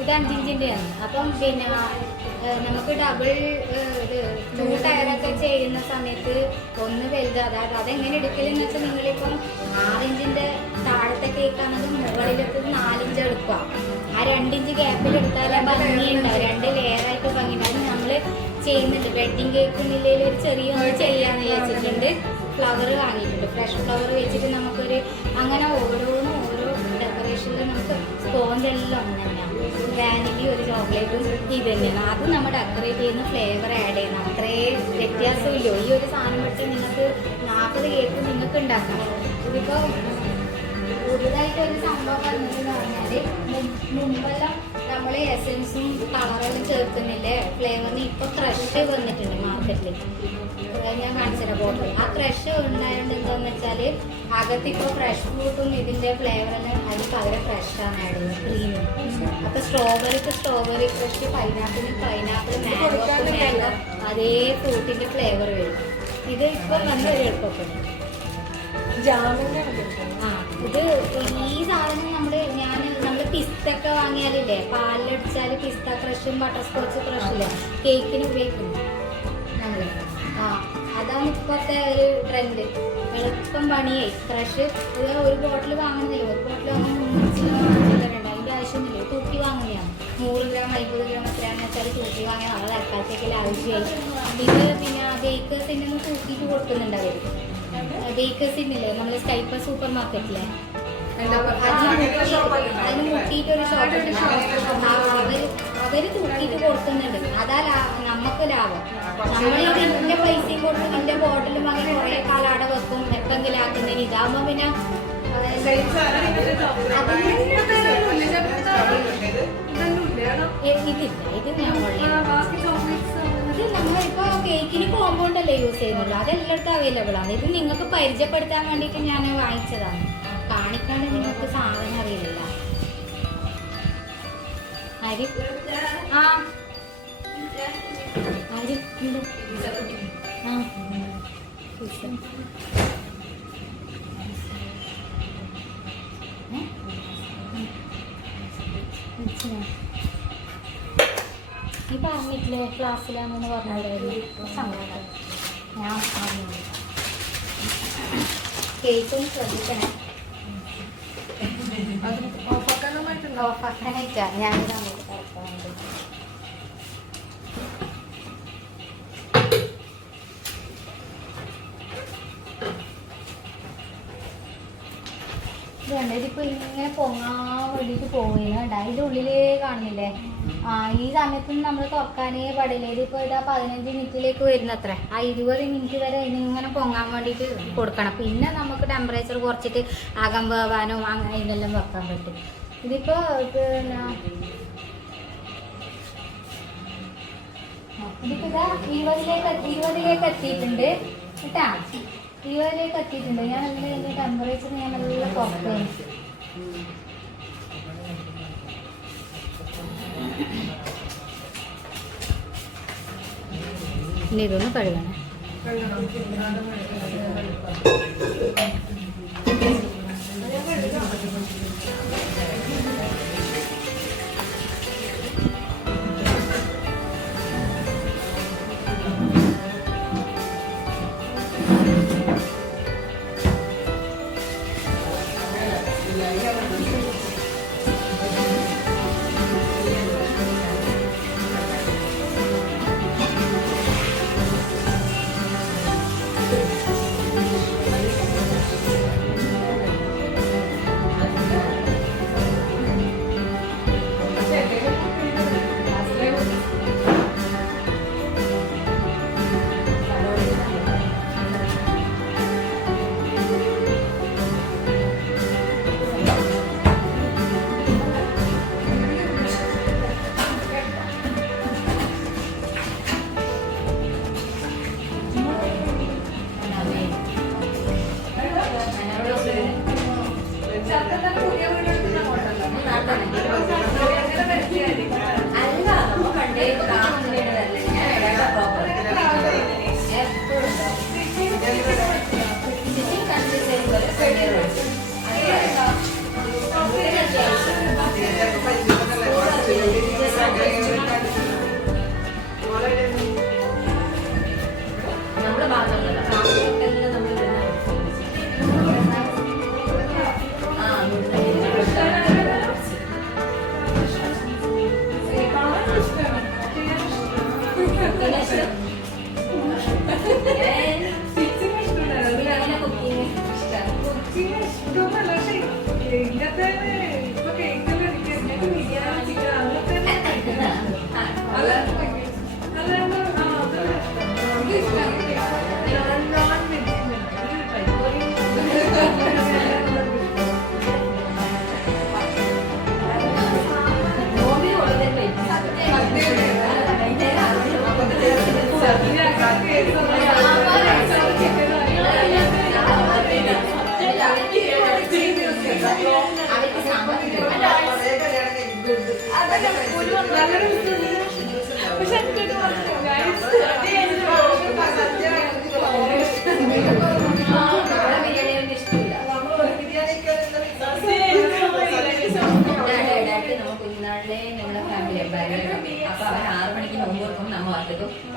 ഇത് 5 ഇഞ്ചിൻ്റെയാണ്. അപ്പം പിന്നെ നമുക്ക് ഡബിൾ ഇത് 2 ടയറൊക്കെ ചെയ്യുന്ന സമയത്ത് ഒന്ന് വലുത്. അതായത് അതെങ്ങനെ എടുക്കലെന്ന് വെച്ചാൽ നിങ്ങളിപ്പം 6 ഇഞ്ചിൻ്റെ താഴത്തെ കേക്കാണത് മുകളിലേക്ക് 4 ഇഞ്ച് എടുക്കുക. ആ 2 ഇഞ്ച് ഗ്യാപ്പിൽ എടുത്താൽ ഭംഗിയുണ്ടാവും, 2 ലെയറായിട്ട് ഭംഗിയുണ്ടാവും. നമ്മൾ ചെയ്യുന്നുണ്ട് വെഡ്ഡിങ് കേക്കിനില്ലെങ്കിൽ ഒരു ചെറിയ ഒന്ന് ചെയ്യാന്ന് വിചാരിച്ചിട്ടുണ്ട്. ഫ്ലവർ വാങ്ങിയിട്ടുണ്ട്, ഫ്രഷ് ഫ്ലവർ വെച്ചിട്ട് നമുക്കൊരു അങ്ങനെ ഓരോന്നും ഓരോ ഡെക്കറേഷനിൽ നമുക്ക് സ്പോഞ്ച് എല്ലാം ഒന്ന് തന്നെയാണ്. വാനിലി ഒരു ചോക്ലേറ്റും ഇത് തന്നെയാണ്. അത് നമ്മൾ ഡെക്കറേറ്റ് ചെയ്യുന്ന ഫ്ലേവർ ആഡ് ചെയ്യുന്ന അത്രേ വ്യത്യാസമില്ലോ. ഈ ഒരു സാധനം വെച്ച് നിങ്ങൾക്ക് 40 കേക്ക് നിങ്ങൾക്ക് ഉണ്ടാക്കാം. ഇതിപ്പോൾ പുതുതായിട്ട് ഒരു സംഭവം വന്നതെന്ന് പറഞ്ഞാൽ മുമ്പെല്ലാം നമ്മൾ എസൻസും കളറെല്ലാം ചേർക്കുന്നില്ലേ ഫ്ലേവറിന്. ഇപ്പോൾ ക്രഷ് വന്നിട്ടുണ്ട് മാർക്കറ്റിൽ. ഞാൻ കാണിച്ചില്ല ബോട്ടിൽ. ആ ക്രഷ് ഉണ്ടായതുകൊണ്ട് എന്താണെന്ന് വെച്ചാൽ അകത്തിപ്പോൾ ഫ്രഷ് ഫ്രൂട്ടും ഇതിൻ്റെ ഫ്ലേവറെല്ലാം അതിന് പകരം ഫ്രഷാണ് ആഡ് ചെയ്യുന്നത് ക്രീമും. അപ്പോൾ സ്ട്രോബെറിക്ക് സ്ട്രോബെറി ക്രഷ്, പൈനാപ്പിളിന് പൈനാപ്പിൾ, മാംഗോക്ക് മാംഗോ, അതേ ഫ്രൂട്ടിൻ്റെ ഫ്ലേവർ വരും. ഇത് ഇപ്പോൾ നല്ലൊരു എളുപ്പപ്പെടും. ആ ഇത് ഈ സാധനം നമ്മൾ പിസ്തൊക്കെ വാങ്ങിയാലില്ലേ, പാലിലടിച്ചാൽ പിസ്ത ക്രഷും ബട്ടർ സ്കോച്ച് ക്രഷില്ലേ കേക്കിന് ഉപയോഗിക്കുന്നു നമ്മൾ. അതാണ് ഇപ്പോഴത്തെ ഒരു ട്രെൻഡ്. എളുപ്പം പണിയായി. ക്രഷ് ഒരു ബോട്ടിൽ വാങ്ങുന്നില്ല, ഒരു ബോട്ടിൽ വാങ്ങുന്നുണ്ട്. അതിൻ്റെ ആവശ്യമൊന്നുമില്ല, തൂക്കി വാങ്ങുന്നതാണ്. 100 ഗ്രാം 50 ഗ്രാം എത്രയാണെന്ന് വെച്ചാൽ തൂക്കി വാങ്ങിയാൽ അത് തൽക്കാലത്തേക്കുള്ള ആവശ്യമായി. ഇത് പിന്നെ ബേക്കേഴ്സിൻ്റെ ഒന്ന് തൂക്കിയിട്ട് കൊടുക്കുന്നുണ്ട് അവർ. ബേക്കേഴ്സിന്നില്ലേ നമ്മൾ സ്കൈപ്പർ സൂപ്പർ മാർക്കറ്റിലെ അതിന് മുട്ടിയിട്ടൊരു ഷോപ്പുണ്ട്. അവര് തൂക്കിയിട്ട് കൊടുക്കുന്നുണ്ട്. അതാ നമുക്ക് ലാഭം. നമ്മളിത് ഇതിന്റെ പൈസയും കൊടുത്ത് ഇതിന്റെ ബോട്ടിലും അങ്ങനെ കുറെ കാലാടെ വെക്കും, എപ്പെങ്കിലും ആക്കുന്നതിന്. ഇതാകുമ്പോ പിന്നെ ഇതില്ല, ഇത് ഞാൻ ഇത് നമ്മളിപ്പോ കേക്കിന് കോമ്പൗണ്ടല്ലേ യൂസ് ചെയ്യുന്നുള്ളൂ, അതെല്ലായിടത്തും അവൈലബിൾ ആണ്. ഇത് നിങ്ങൾക്ക് പരിചയപ്പെടുത്താൻ വേണ്ടിയിട്ട് ഞാൻ വാങ്ങിച്ചതാണ്. കാണിക്കാണ്ട് നിങ്ങൾക്ക് സാധനം അറിയില്ല. അരി ആ അരി ഉണ്ട്. ആ ഈ പറഞ്ഞിട്ടില്ലേ ക്ലാസ്സിലാണെന്ന് പറഞ്ഞായിരുന്നു സങ്കടം. ഞാൻ കേക്കും ശ്രദ്ധിക്കണേ. ഓഫാക്കാനായിട്ടാ ഞാനിത് അങ്ങോട്ട് തുറക്കാറുണ്ട്. ഇതുണ്ട്, ഇതിപ്പോൾ ഇങ്ങനെ പൊങ്ങാൻ വേണ്ടിയിട്ട് പോവുകയാണ്. അതിൻ്റെ ഉള്ളിൽ കാണുന്നില്ലേ? ഈ സമയത്തൊന്നും നമ്മൾ തുറക്കാനേ പാടില്ല. ഇതിപ്പോൾ ഇതാ 15 മിനിറ്റിലേക്ക് വരുന്നത്ര. ആ 20 മിനിറ്റ് വരെ ഇതിങ്ങനെ പൊങ്ങാൻ വേണ്ടിയിട്ട് കൊടുക്കണം. പിന്നെ നമുക്ക് ടെമ്പറേച്ചർ കുറച്ചിട്ട് അകം വേവാനോ അതിനെല്ലാം വെക്കാൻ പറ്റും. ഇതിപ്പോൾ പിന്നെ ഇതിപ്പോൾ ഇതാ 20ലേക്ക് എത്തിയിട്ടുണ്ട് കേട്ടാ. 20ലേക്ക് എത്തിയിട്ടുണ്ട്. ഞാൻ നല്ല ഇതിൻ്റെ ടെമ്പറേച്ചർ ഞാൻ നല്ല കുറക്കുകയാണ്. ഇനി ഇതൊന്ന് കഴുകണം.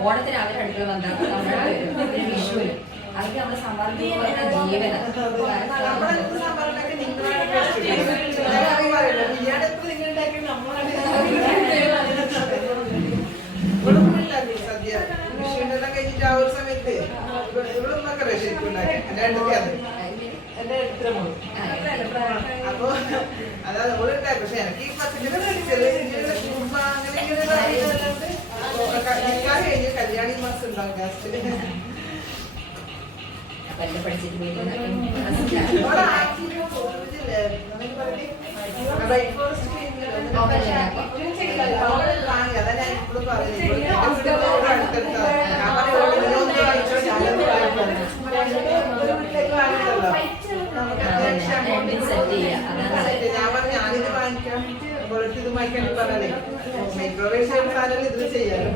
ഓണത്തിന് അവർ അടുക്കള വന്നാൽ വിഷുവിന് അതൊക്കെ നമ്മുടെ സമ്പാദത്തിൽ സദ്യ വിഷുവിനെല്ലാം കഴിഞ്ഞിട്ട് ആ ഒരു സമയത്ത് ഇവിടെ ശരിക്കും അപ്പൊ അതായത് ഓടുണ്ടായി. പക്ഷെ എനിക്ക് ഈ പച്ചക്കറി ചെറിയ കുമ്പ അങ്ങനെ കഴിഞ്ഞ് കല്യാണി മാസം ഉണ്ടാവും ലാസ്റ്റ് ഞാനിത് വാങ്ങിക്കാം ഇത് വാങ്ങിക്കാൻ പറഞ്ഞേ മൈക്രോവേവ് സാധനം ഇതിൽ ചെയ്യാലോ.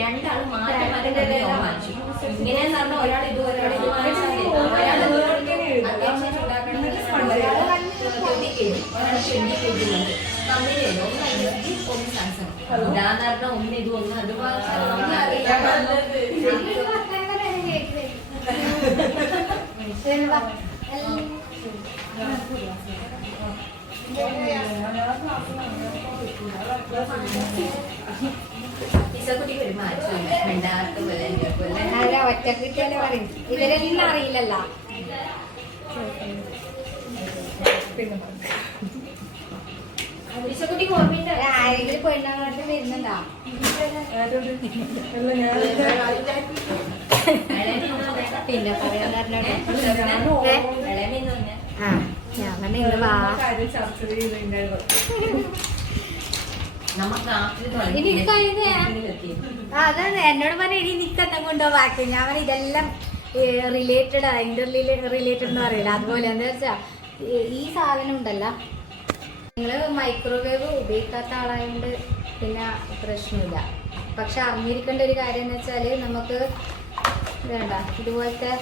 രണ്ടാളും മാറ്റി മാറ്റി വാങ്ങിച്ചു. ഇങ്ങനെയെന്ന് പറഞ്ഞാൽ ഒരാൾ ഇത് ഒരാൾ ഇത് വാങ്ങിച്ചാൽ അത്യാവശ്യം ഉണ്ടാക്കണമെങ്കിൽ ഒരാൾ 20 kg ഒരാൾ 20 kg ഉണ്ട്. കമ്പനിയല്ലോ ഒന്ന് ഐഡി ഒന്ന് സാംസങ് ഇതാന്ന് പറഞ്ഞാൽ ഒന്ന് ഇത് ഒന്ന് അത് ഇസക്കുട്ടിക്ക് ഒരു മാറ്റം രണ്ടാമത്തെ പോലെ ഒറ്റക്കിട്ടല്ലേ പറയും. ഇവരെല്ലാം അറിയില്ലല്ല. ഇസക്കുട്ടിക്ക് ഓർമ്മയുണ്ട് ആരെങ്കിലും പെണ്ണാനായിട്ട് വരുന്നുണ്ടോ? പിന്നെ പറയാൻ ഞാൻ ഇന്ന് വാ അതാണ് എന്നോട് പറഞ്ഞ ഇനി നിക്കത്തം കൊണ്ടുപോവാക്കി. ഞാൻ പറഞ്ഞ ഇതെല്ലാം റിലേറ്റഡ് ഇന്റർ റിലേറ്റഡ് എന്ന് പറയില്ല. അതുപോലെ എന്താ വെച്ചാ ഈ സാധനം ഉണ്ടല്ലോ നിങ്ങൾ മൈക്രോവേവ് ഉപയോഗിക്കാത്ത ആളായതുകൊണ്ട് പിന്നെ പ്രശ്നമില്ല. പക്ഷെ അറിഞ്ഞിരിക്കേണ്ട ഒരു കാര്യം എന്ന് വെച്ചാൽ നമുക്ക് വേണ്ട ഇതുപോലത്തെ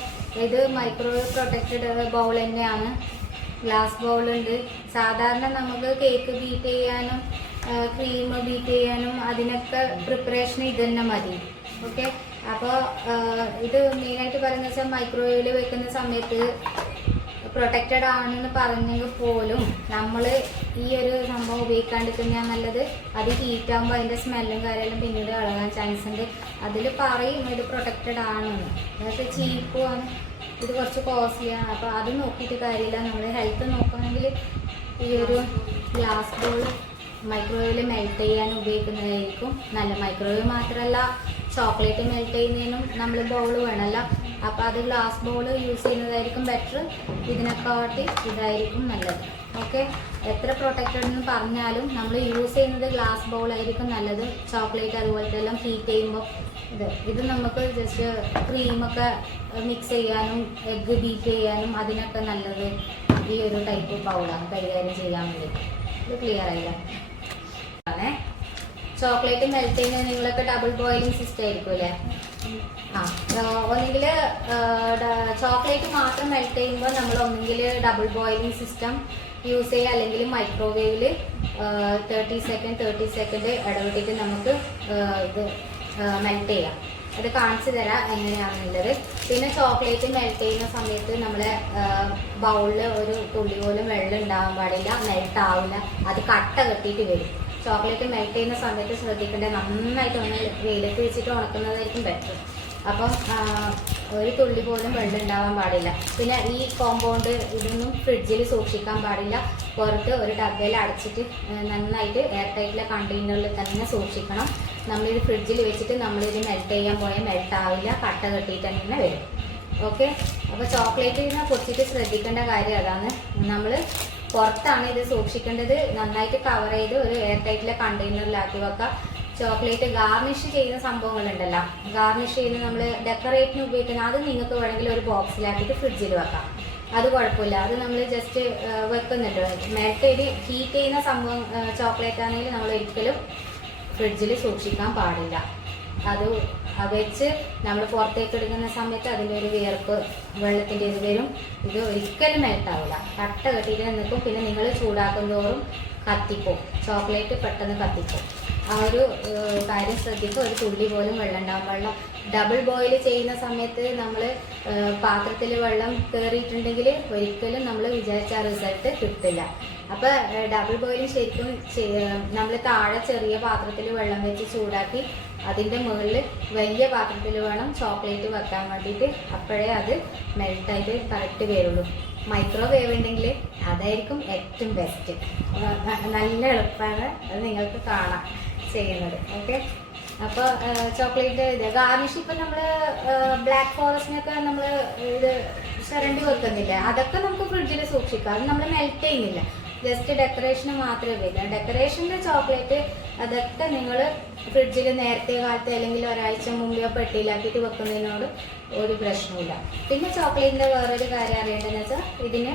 ഇത് മൈക്രോവേവ് പ്രൊട്ടക്റ്റഡ് ബൗൾ തന്നെയാണ്. ഗ്ലാസ് ബൗളുണ്ട്. സാധാരണ നമുക്ക് കേക്ക് ബീറ്റ് ചെയ്യാനും ക്രീം ബീറ്റ് ചെയ്യാനും അതിനൊക്കെ പ്രിപ്പറേഷൻ ഇത് തന്നെ മതി. ഓക്കെ. അപ്പോൾ ഇത് മെയിനായിട്ട് പറയുന്നത് വെച്ചാൽ മൈക്രോവേവിൽ വെക്കുന്ന സമയത്ത് പ്രൊട്ടക്റ്റഡ് ആണെന്ന് പറഞ്ഞെങ്കിൽ പോലും നമ്മൾ ഈ ഒരു സംഭവം ഉപയോഗിക്കാണ്ടിരിക്കുന്നതാണ് നല്ലത്. അത് ഹീറ്റ് ആകുമ്പോൾ അതിൻ്റെ സ്മെല്ലും കാര്യമെല്ലാം പിന്നീട് ഇളകാൻ ചാൻസ് ഉണ്ട്. അതിൽ പറയും ഇത് പ്രൊട്ടക്റ്റഡ് ആണെന്ന്. അതൊക്കെ ചീപ്പുമാണ്, ഇത് കുറച്ച് കോസ്റ്റ്ലിയാണ്. അപ്പോൾ അത് നോക്കിയിട്ട് കാര്യമില്ല. നമ്മൾ ഹെൽത്ത് നോക്കുകയാണെങ്കിൽ ഈ ഒരു ഗ്ലാസ് ബൗൾ മൈക്രോവേവിൽ മെൽറ്റ് ചെയ്യാൻ ഉപയോഗിക്കുന്നതായിരിക്കും നല്ല. മൈക്രോവേവ് മാത്രമല്ല, ചോക്ലേറ്റ് മെൽറ്റ് ചെയ്യുന്നതിനും നമ്മൾ ബൗൾ വേണമല്ലോ. അപ്പോൾ അത് ഗ്ലാസ് ബൗൾ യൂസ് ചെയ്യുന്നതായിരിക്കും ബെറ്റർ. ഇതിനെക്കാട്ടി ഇതായിരിക്കും നല്ലത്. ഓക്കെ. എത്ര പ്രൊട്ടക്റ്റഡ് എന്ന് പറഞ്ഞാലും നമ്മൾ യൂസ് ചെയ്യുന്നത് ഗ്ലാസ് ബൗൾ ആയിരിക്കും നല്ലത്. ചോക്ലേറ്റ് അതുപോലത്തെ എല്ലാം ഹീറ്റ് ചെയ്യുമ്പോൾ ഇത് നമുക്ക് ജസ്റ്റ് ക്രീമൊക്കെ മിക്സ് ചെയ്യാനും എഗ്ഗ് ബീറ്റ് ചെയ്യാനും അതിനൊക്കെ നല്ലത് ഈ ഒരു ടൈപ്പ് ബൗളാണ് കൈകാര്യം ചെയ്യാൻ വേണ്ടി. ഇത് ക്ലിയർ ആയില്ല. ചോക്ലേറ്റ് മെൽറ്റ് ചെയ്യുന്നത് നിങ്ങളൊക്കെ ഡബിൾ ബോയിലിംഗ് സിസ്റ്റം ആയിരിക്കും അല്ലേ? ഒന്നെങ്കിൽ ചോക്ലേറ്റ് മാത്രം മെൽറ്റ് ചെയ്യുമ്പോൾ നമ്മൾ ഒന്നെങ്കിൽ ഡബിൾ ബോയിലിംഗ് സിസ്റ്റം യൂസ് ചെയ്യുക, അല്ലെങ്കിൽ മൈക്രോവേവിൽ 30 സെക്കൻഡ് ഇടവിട്ടിട്ട് നമുക്ക് ഇത് മെൽറ്റ് ചെയ്യാം. അത് കാണിച്ചു തരാം എങ്ങനെയാണെന്നുള്ളത്. പിന്നെ ചോക്ലേറ്റ് മെൽറ്റ് ചെയ്യുന്ന സമയത്ത് നമ്മളെ ബൗളിൽ ഒരു തുള്ളി പോലും വെള്ളം ഉണ്ടാകാൻ പാടില്ല, മെൽറ്റ് ആവില്ല. അത് കട്ട കെട്ടിയിട്ട് വരും. ചോക്ലേറ്റ് മെൽറ്റ് ചെയ്യുന്ന സമയത്ത് ശ്രദ്ധിക്കേണ്ടത് നന്നായിട്ട് ഒന്ന് വെയിലത്ത് വെച്ചിട്ട് ഉണക്കുന്നതായിരിക്കും ബെറ്റർ. അപ്പം ഒരു തുള്ളി പോലും വെള്ളം ഉണ്ടാവാൻ പാടില്ല. പിന്നെ ഈ കോമ്പൗണ്ട് ഇതൊന്നും ഫ്രിഡ്ജിൽ സൂക്ഷിക്കാൻ പാടില്ല. പുറത്ത് ഒരു ഡബ്ബയിൽ അടച്ചിട്ട് നന്നായിട്ട് എയർ ടൈറ്റിലെ കണ്ടെയ്നറിൽ തന്നെ സൂക്ഷിക്കണം. നമ്മളിത് ഫ്രിഡ്ജിൽ വെച്ചിട്ട് നമ്മളിത് മെൽറ്റ് ചെയ്യാൻ പോയാൽ മെൽറ്റ് ആവില്ല, കട്ട കെട്ടിയിട്ട് തന്നെ വരും. ഓക്കെ. അപ്പോൾ ചോക്ലേറ്റിനെ കുറിച്ചിട്ട് ശ്രദ്ധിക്കേണ്ട കാര്യം അതാണ്. നമ്മൾ പുറത്താണ് ഇത് സൂക്ഷിക്കേണ്ടത്. നന്നായിട്ട് കവർ ചെയ്ത് ഒരു എയർ ടൈറ്റിലെ കണ്ടെയ്നറിലാക്കി വെക്കാം. ചോക്ലേറ്റ് ഗാർണിഷ് ചെയ്യുന്ന സംഭവങ്ങളുണ്ടല്ലോ, ഗാർണിഷ് ചെയ്യുന്ന നമ്മൾ ഡെക്കറേറ്റിന് ഉപയോഗിക്കുന്ന അത് നിങ്ങൾക്ക് വേണമെങ്കിൽ ഒരു ബോക്സിലാക്കിയിട്ട് ഫ്രിഡ്ജിൽ വെക്കാം. അത് കുഴപ്പമില്ല. അത് നമ്മൾ ജസ്റ്റ് വെക്കുന്നുണ്ട്. മെൽറ്റ് ചെയ്ത് ഹീറ്റ് ചെയ്യുന്ന സംഭവം ചോക്ലേറ്റ് ആണെങ്കിൽ നമ്മൾ ഒരിക്കലും ഫ്രിഡ്ജിൽ സൂക്ഷിക്കാൻ പാടില്ല. അത് വെച്ച് നമ്മൾ പുറത്തേക്ക് എടുക്കുന്ന സമയത്ത് അതിൻ്റെ ഒരു വിയർപ്പ് വെള്ളത്തിൻ്റെ ഇത് വരും. ഇത് ഒരിക്കലും മെൽട്ടാവില്ല, കട്ട കെട്ടിയിട്ട് നിൽക്കും. പിന്നെ നിങ്ങൾ ചൂടാക്കും തോറും കത്തിപ്പോവും, ചോക്ലേറ്റ് പെട്ടെന്ന് കത്തിപ്പോവും. ആ ഒരു കാര്യം ശ്രദ്ധിക്കുക. ഒരു തുള്ളി പോലും വെള്ളം ഉണ്ടാവും. വെള്ളം ഡബിൾ ബോയിൽ ചെയ്യുന്ന സമയത്ത് നമ്മൾ പാത്രത്തിൽ വെള്ളം കയറിയിട്ടുണ്ടെങ്കിൽ ഒരിക്കലും നമ്മൾ വിചാരിച്ച ആ റിസൾട്ട് കിട്ടില്ല. അപ്പോൾ ഡബിൾ ബോയിലിംഗ് ശരിക്കും നമ്മൾ താഴെ ചെറിയ പാത്രത്തിൽ വെള്ളം വെച്ച് ചൂടാക്കി അതിൻ്റെ മുകളിൽ വലിയ പാത്രത്തിൽ വേണം ചോക്ലേറ്റ് വെക്കാൻ വേണ്ടിയിട്ട്. അപ്പോഴേ അത് മെൽട്ടായിട്ട് കറക്റ്റ് വരുള്ളൂ. മൈക്രോവേവ് ഉണ്ടെങ്കിൽ അതായിരിക്കും ഏറ്റവും ബെസ്റ്റ്. നല്ല എളുപ്പമാണ്, അത് നിങ്ങൾക്ക് കാണാം ചെയ്യുന്നത്. ഓക്കെ. അപ്പോൾ ചോക്ലേറ്റ് ഇത് ഗാർണിഷ് ഇപ്പം നമ്മൾ ബ്ലാക്ക് ഫോറസ്റ്റിനൊക്കെ നമ്മൾ ഇത് ചരണ്ടി വെക്കുന്നില്ല, അതൊക്കെ നമുക്ക് ഫ്രിഡ്ജിൽ സൂക്ഷിക്കാം. അത് നമ്മൾ മെൽറ്റ് ചെയ്യുന്നില്ല, ജസ്റ്റ് ഡെക്കറേഷന് മാത്രമേ ഉപയോഗിക്കാം. ഡെക്കറേഷൻ്റെ ചോക്ലേറ്റ് അതൊക്കെ നിങ്ങൾ ഫ്രിഡ്ജിൽ നേരത്തെ കാലത്ത് അല്ലെങ്കിൽ ഒരാഴ്ച മുമ്പോ പെട്ടിയിലാക്കിയിട്ട് വെക്കുന്നതിനോട് ഒരു പ്രശ്നമില്ല. പിന്നെ ചോക്ലേറ്റിൻ്റെ വേറൊരു കാര്യം അറിയേണ്ടതെന്ന് വെച്ചാൽ ഇതിന്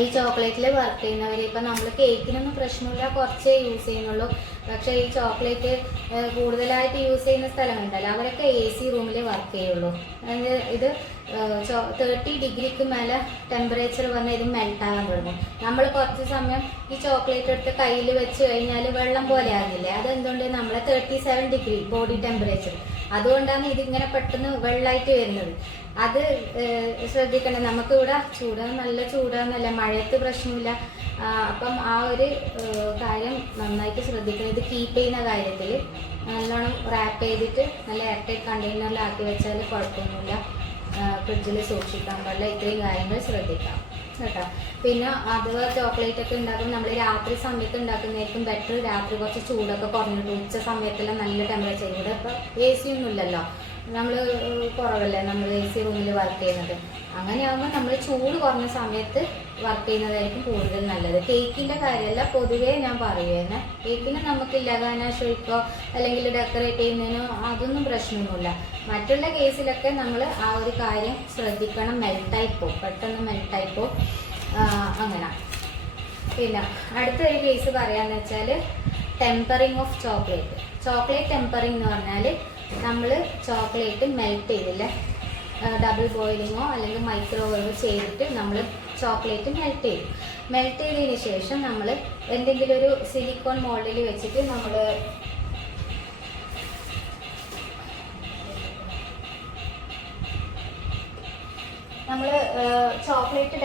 ഈ ചോക്ലേറ്റിൽ വർക്ക് ചെയ്യുന്നവർ ഇപ്പം നമ്മൾ കേക്കിനൊന്നും പ്രശ്നമില്ല, കുറച്ചേ യൂസ് ചെയ്യുന്നുള്ളൂ. പക്ഷേ ഈ ചോക്ലേറ്റ് കൂടുതലായിട്ട് യൂസ് ചെയ്യുന്ന സ്ഥലങ്ങളുണ്ടല്ലോ അവരൊക്കെ AC റൂമിൽ വർക്ക് ചെയ്യുള്ളൂ. ഇത് 30 ഡിഗ്രിക്ക് മേലെ ടെമ്പറേച്ചർ വന്ന് ഇത് മെൽട്ടാകാൻ തുടങ്ങും. നമ്മൾ കുറച്ച് സമയം ഈ ചോക്ലേറ്റ് എടുത്ത് കയ്യിൽ വെച്ച് കഴിഞ്ഞാൽ വെള്ളം പോലെ ആകുന്നില്ലേ? അതെന്തുകൊണ്ട് നമ്മളെ 37 ഡിഗ്രി ബോഡി ടെമ്പറേച്ചർ, അതുകൊണ്ടാണ് ഇതിങ്ങനെ പെട്ടെന്ന് വെള്ളമായിട്ട് വരുന്നത്. അത് ശ്രദ്ധിക്കണം. നമുക്കിവിടെ ചൂടാണ്, നല്ല ചൂടാന്നല്ല, മഴയത്ത് പ്രശ്നമില്ല. അപ്പം ആ ഒരു കാര്യം നന്നായിട്ട് ശ്രദ്ധിക്കണം. ഇത് കീപ്പ് ചെയ്യുന്ന കാര്യത്തിൽ നല്ലോണം റാപ്പ് ചെയ്തിട്ട് നല്ല എയർ ടൈറ്റ് കണ്ടെയ്നറിലാക്കി വെച്ചാൽ കുഴപ്പമൊന്നുമില്ല. ഫ്രിഡ്ജിൽ സൂക്ഷിക്കാൻ പാടില്ല. ഇത്രയും കാര്യങ്ങൾ ശ്രദ്ധിക്കാം കേട്ടോ. പിന്നെ അഥവാ ചോക്ലേറ്റ് ഒക്കെ ഉണ്ടാക്കുമ്പോൾ നമ്മൾ രാത്രി സമയത്ത് ഉണ്ടാക്കുന്നതായിരിക്കും ബെറ്റർ. രാത്രി കുറച്ച് ചൂടൊക്കെ കുറഞ്ഞിട്ട് ഉച്ച സമയത്തെല്ലാം നല്ല ടെമ്പറേച്ചർ. ഇവിടെ ഇപ്പോൾ AC ഒന്നും ഇല്ലല്ലോ, നമ്മൾ കുറവല്ലേ നമ്മൾ AC റൂമിൽ വർക്ക് ചെയ്യുന്നത്. അങ്ങനെയാകുമ്പോൾ നമ്മൾ ചൂട് കുറഞ്ഞ സമയത്ത് വർക്ക് ചെയ്യുന്നതായിരിക്കും കൂടുതൽ നല്ലത്. കേക്കിൻ്റെ കാര്യമല്ല, പൊതുവേ ഞാൻ പറയുന്നത്. കേക്കിന് നമുക്ക് ലഗാനാഷ് ഒഴിക്കോ അല്ലെങ്കിൽ ഡെക്കറേറ്റ് ചെയ്യുന്നതിനോ അതൊന്നും പ്രശ്നമൊന്നുമില്ല. മറ്റുള്ള കേസിലൊക്കെ നമ്മൾ ആ ഒരു കാര്യം ശ്രദ്ധിക്കണം. മെൽട്ടായിപ്പോ പെട്ടെന്ന് മെൽട്ടായിപ്പോ അങ്ങനെ. പിന്നെ അടുത്തൊരു കേസ് പറയാന്ന് വെച്ചാൽ tempering of chocolate. Chocolate tempering എന്ന് പറഞ്ഞാൽ നമ്മൾ ചോക്ലേറ്റ് മെൽറ്റ് ചെയ്തില്ല, ഡബിൾ ബോയിലിങ്ങോ അല്ലെങ്കിൽ മൈക്രോവേവ് ചെയ്തിട്ട് നമ്മൾ ചോക്ലേറ്റ് മെൽറ്റ് ചെയ്യും. മെൽറ്റ് ചെയ്തതിന് ശേഷം നമ്മൾ എന്തെങ്കിലും ഒരു സിലിക്കോൺ മോൾഡിൽ വെച്ചിട്ട് നമ്മൾ ചോക്ലേറ്റ്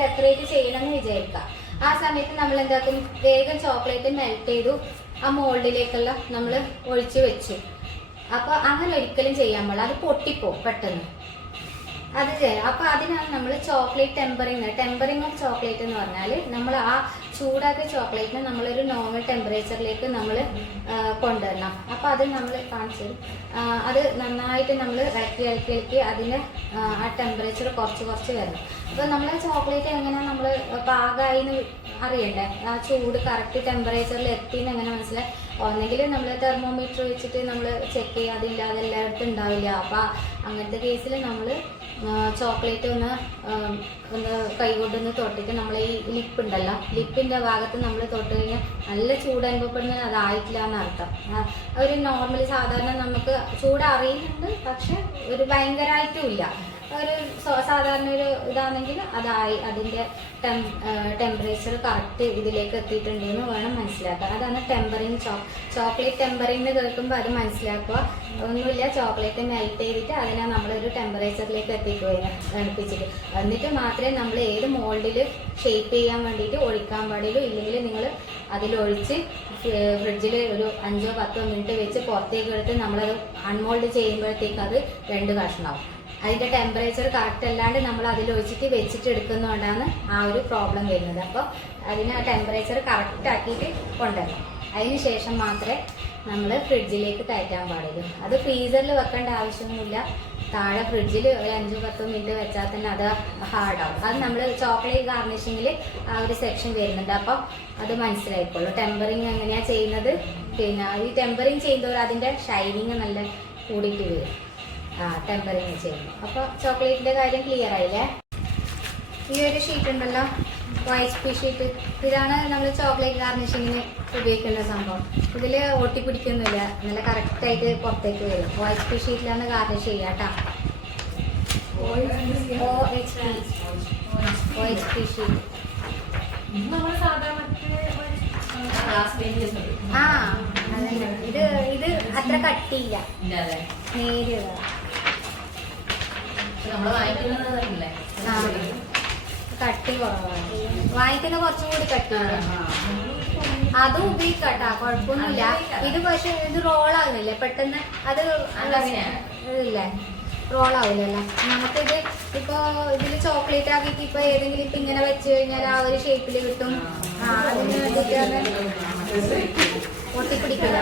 ഡെക്കറേറ്റ് ചെയ്യണമെന്ന് വിചാരിക്കുക. ആ സമയത്ത് നമ്മൾ എന്താക്കും, വേഗം ചോക്ലേറ്റ് മെൽറ്റ് ചെയ്തു ആ മോൾഡിലേക്കുള്ള നമ്മൾ ഒഴിച്ച് വെച്ചു. അപ്പോൾ അങ്ങനെ ഒരിക്കലും ചെയ്യാൻ പാടില്ല, അത് പൊട്ടിപ്പോവും പെട്ടെന്ന്. അത് ചെയ്യാം. അപ്പോൾ അതിനാണ് നമ്മൾ ചോക്ലേറ്റ് ടെമ്പറിങ് ഓഫ് ചോക്ലേറ്റ് എന്ന് പറഞ്ഞാൽ നമ്മൾ ആ ചൂടാക്കിയ ചോക്ലേറ്റിനെ നമ്മളൊരു നോർമൽ ടെമ്പറേച്ചറിലേക്ക് നമ്മൾ കൊണ്ടുവരണം. അപ്പോൾ അത് നമ്മൾ കാണിച്ചു തരും. അത് നന്നായിട്ട് നമ്മൾ ഇളക്കി അതിൻ്റെ ആ ടെമ്പറേച്ചർ കുറച്ച് വരണം. അപ്പോൾ നമ്മൾ ചോക്ലേറ്റ് എങ്ങനെ നമ്മൾ പാകമായി എന്ന് അറിയണ്ടേ, ആ ചൂട് കറക്റ്റ് ടെമ്പറേച്ചറിൽ എത്തിയെന്ന് എങ്ങനെ മനസ്സിലായി. ഒന്നെങ്കിൽ നമ്മൾ തെർമോമീറ്റർ വെച്ചിട്ട് നമ്മൾ ചെക്ക് ചെയ്യുക, അതില്ല അതെല്ലായിടത്തും ഉണ്ടാവില്ല. അപ്പോൾ അങ്ങനത്തെ കേസിൽ നമ്മൾ ചോക്ലേറ്റ് ഒന്ന് കൈകൊണ്ടൊന്ന് തൊട്ടിട്ട് നമ്മൾ ഈ ലിപ്പ് ഉണ്ടല്ലോ, ലിപ്പിൻ്റെ ഭാഗത്ത് നമ്മൾ തൊട്ട് കഴിഞ്ഞാൽ നല്ല ചൂട് അനുഭവപ്പെടുന്നത് അതായിട്ടില്ല എന്നർത്ഥം. ഒരു നോർമലി സാധാരണ നമുക്ക് ചൂട് അറിയുന്നുണ്ട്, പക്ഷെ ഒരു ഭയങ്കരമായിട്ടും ഇല്ല, ഒരു സാധാരണ ഒരു ഇതാണെങ്കിൽ അതായി അതിൻ്റെ ടെമ്പറേച്ചർ കറക്റ്റ് ഇതിലേക്ക് എത്തിയിട്ടുണ്ടെന്ന് വേണം മനസ്സിലാക്കുക. അതാണ് ടെമ്പറിങ്. ചോക്ലേറ്റ് ടെമ്പറിങ് കേൾക്കുമ്പോൾ അത് മനസ്സിലാക്കുക. ഒന്നുമില്ല, ചോക്ലേറ്റ് മെൽറ്റ് ചെയ്തിട്ട് അതിനെ നമ്മളൊരു ടെമ്പറേച്ചറിലേക്ക് എത്തിപ്പിച്ചിട്ട് എന്നിട്ട് മാത്രമേ നമ്മൾ ഏത് മോൾഡിൽ ഷേപ്പ് ചെയ്യാൻ വേണ്ടിയിട്ട് ഒഴിക്കാൻ പാടുള്ളൂ. ഇല്ലെങ്കിൽ നിങ്ങൾ അതിലൊഴിച്ച് ഫ്രിഡ്ജിൽ ഒരു 5-10 മിനിറ്റ് വെച്ച് പുറത്തേക്ക് എടുത്ത് നമ്മളത് അൺമോൾഡ് ചെയ്യുമ്പോഴത്തേക്ക് അത് 2 കഷ്ണമാവും. അതിൻ്റെ ടെമ്പറേച്ചർ കറക്റ്റ് അല്ലാണ്ട് നമ്മൾ അതിലൊഴിച്ചിട്ട് വെച്ചിട്ട് എടുക്കുന്നതുകൊണ്ടാണ് ആ ഒരു പ്രോബ്ലം വരുന്നത്. അപ്പോൾ അതിന് ആ ടെമ്പറേച്ചർ കറക്റ്റ് ആക്കിയിട്ട് കൊണ്ടുവരണം. അതിന് ശേഷം മാത്രമേ നമ്മൾ ഫ്രിഡ്ജിലേക്ക് കയറ്റാൻ പാടുള്ളൂ. അത് ഫ്രീസറിൽ വെക്കേണ്ട ആവശ്യമൊന്നുമില്ല, താഴെ ഫ്രിഡ്ജിൽ ഒരു 5-10 മിനിറ്റ് വെച്ചാൽ തന്നെ അത് ഹാർഡാവും. അത് നമ്മൾ ചോക്ലേറ്റ് ഗാർണിഷിങ്ങിൽ ആ ഒരു സെക്ഷൻ വരുന്നുണ്ട്, അപ്പോൾ അത് മനസ്സിലായിക്കോളൂ ടെമ്പറിങ് എങ്ങനെയാണ് ചെയ്യുന്നത്. പിന്നെ ഈ ടെമ്പറിങ് ചെയ്യുന്നവർ അതിൻ്റെ ഷൈനിങ് നല്ല കൂടിയിട്ട് വരും ടെമ്പറിങ് ചെയ്യുന്നു. അപ്പോൾ ചോക്ലേറ്റിൻ്റെ കാര്യം ക്ലിയർ ആയില്ലേ. ഈ ഒരു ഷീറ്റ് ഉണ്ടല്ലോ, YSP ഷീറ്റ്, ഇതാണ് നമ്മൾ ചോക്ലേറ്റ് ഗാർണിഷിങ്ങിന് ഉപയോഗിക്കുന്ന സംഭവം. ഇതിൽ ഒട്ടിപ്പിടിക്കൊന്നുമില്ല, നല്ല കറക്റ്റായിട്ട് പുറത്തേക്ക് വരും. YSP ഷീറ്റിലാണ് ഗാർണിഷ് ചെയ്യുക കേട്ടോ. OHP sheet. ആ അതന്നെ, ഇത് അത്ര കട്ടിയില്ല, നേരിയതാ. കട്ടി കുറവാണ്, വാങ്ങിക്കുന്ന കുറച്ചും കൂടി കട്ടിയാണ്. അതും ഉപയോഗിക്കാട്ടാ, കുഴപ്പമൊന്നുമില്ല. ഇത് പക്ഷെ ഇത് റോളാകുന്നില്ലേ പെട്ടെന്ന്, അത് ഇതില്ലേ റോളാവില്ലല്ലോ. നമുക്കിത് ഇപ്പോൾ ഇതിൽ ചോക്ലേറ്റ് ആക്കിയിട്ട് ഇപ്പോൾ ഏതെങ്കിലും ഇപ്പം ഇങ്ങനെ വെച്ച് കഴിഞ്ഞാൽ ആ ഒരു ഷേപ്പിൽ കിട്ടും. അതിന് വേണ്ടിയിട്ടാണ് ഒട്ടിപ്പിടിക്കില്ല.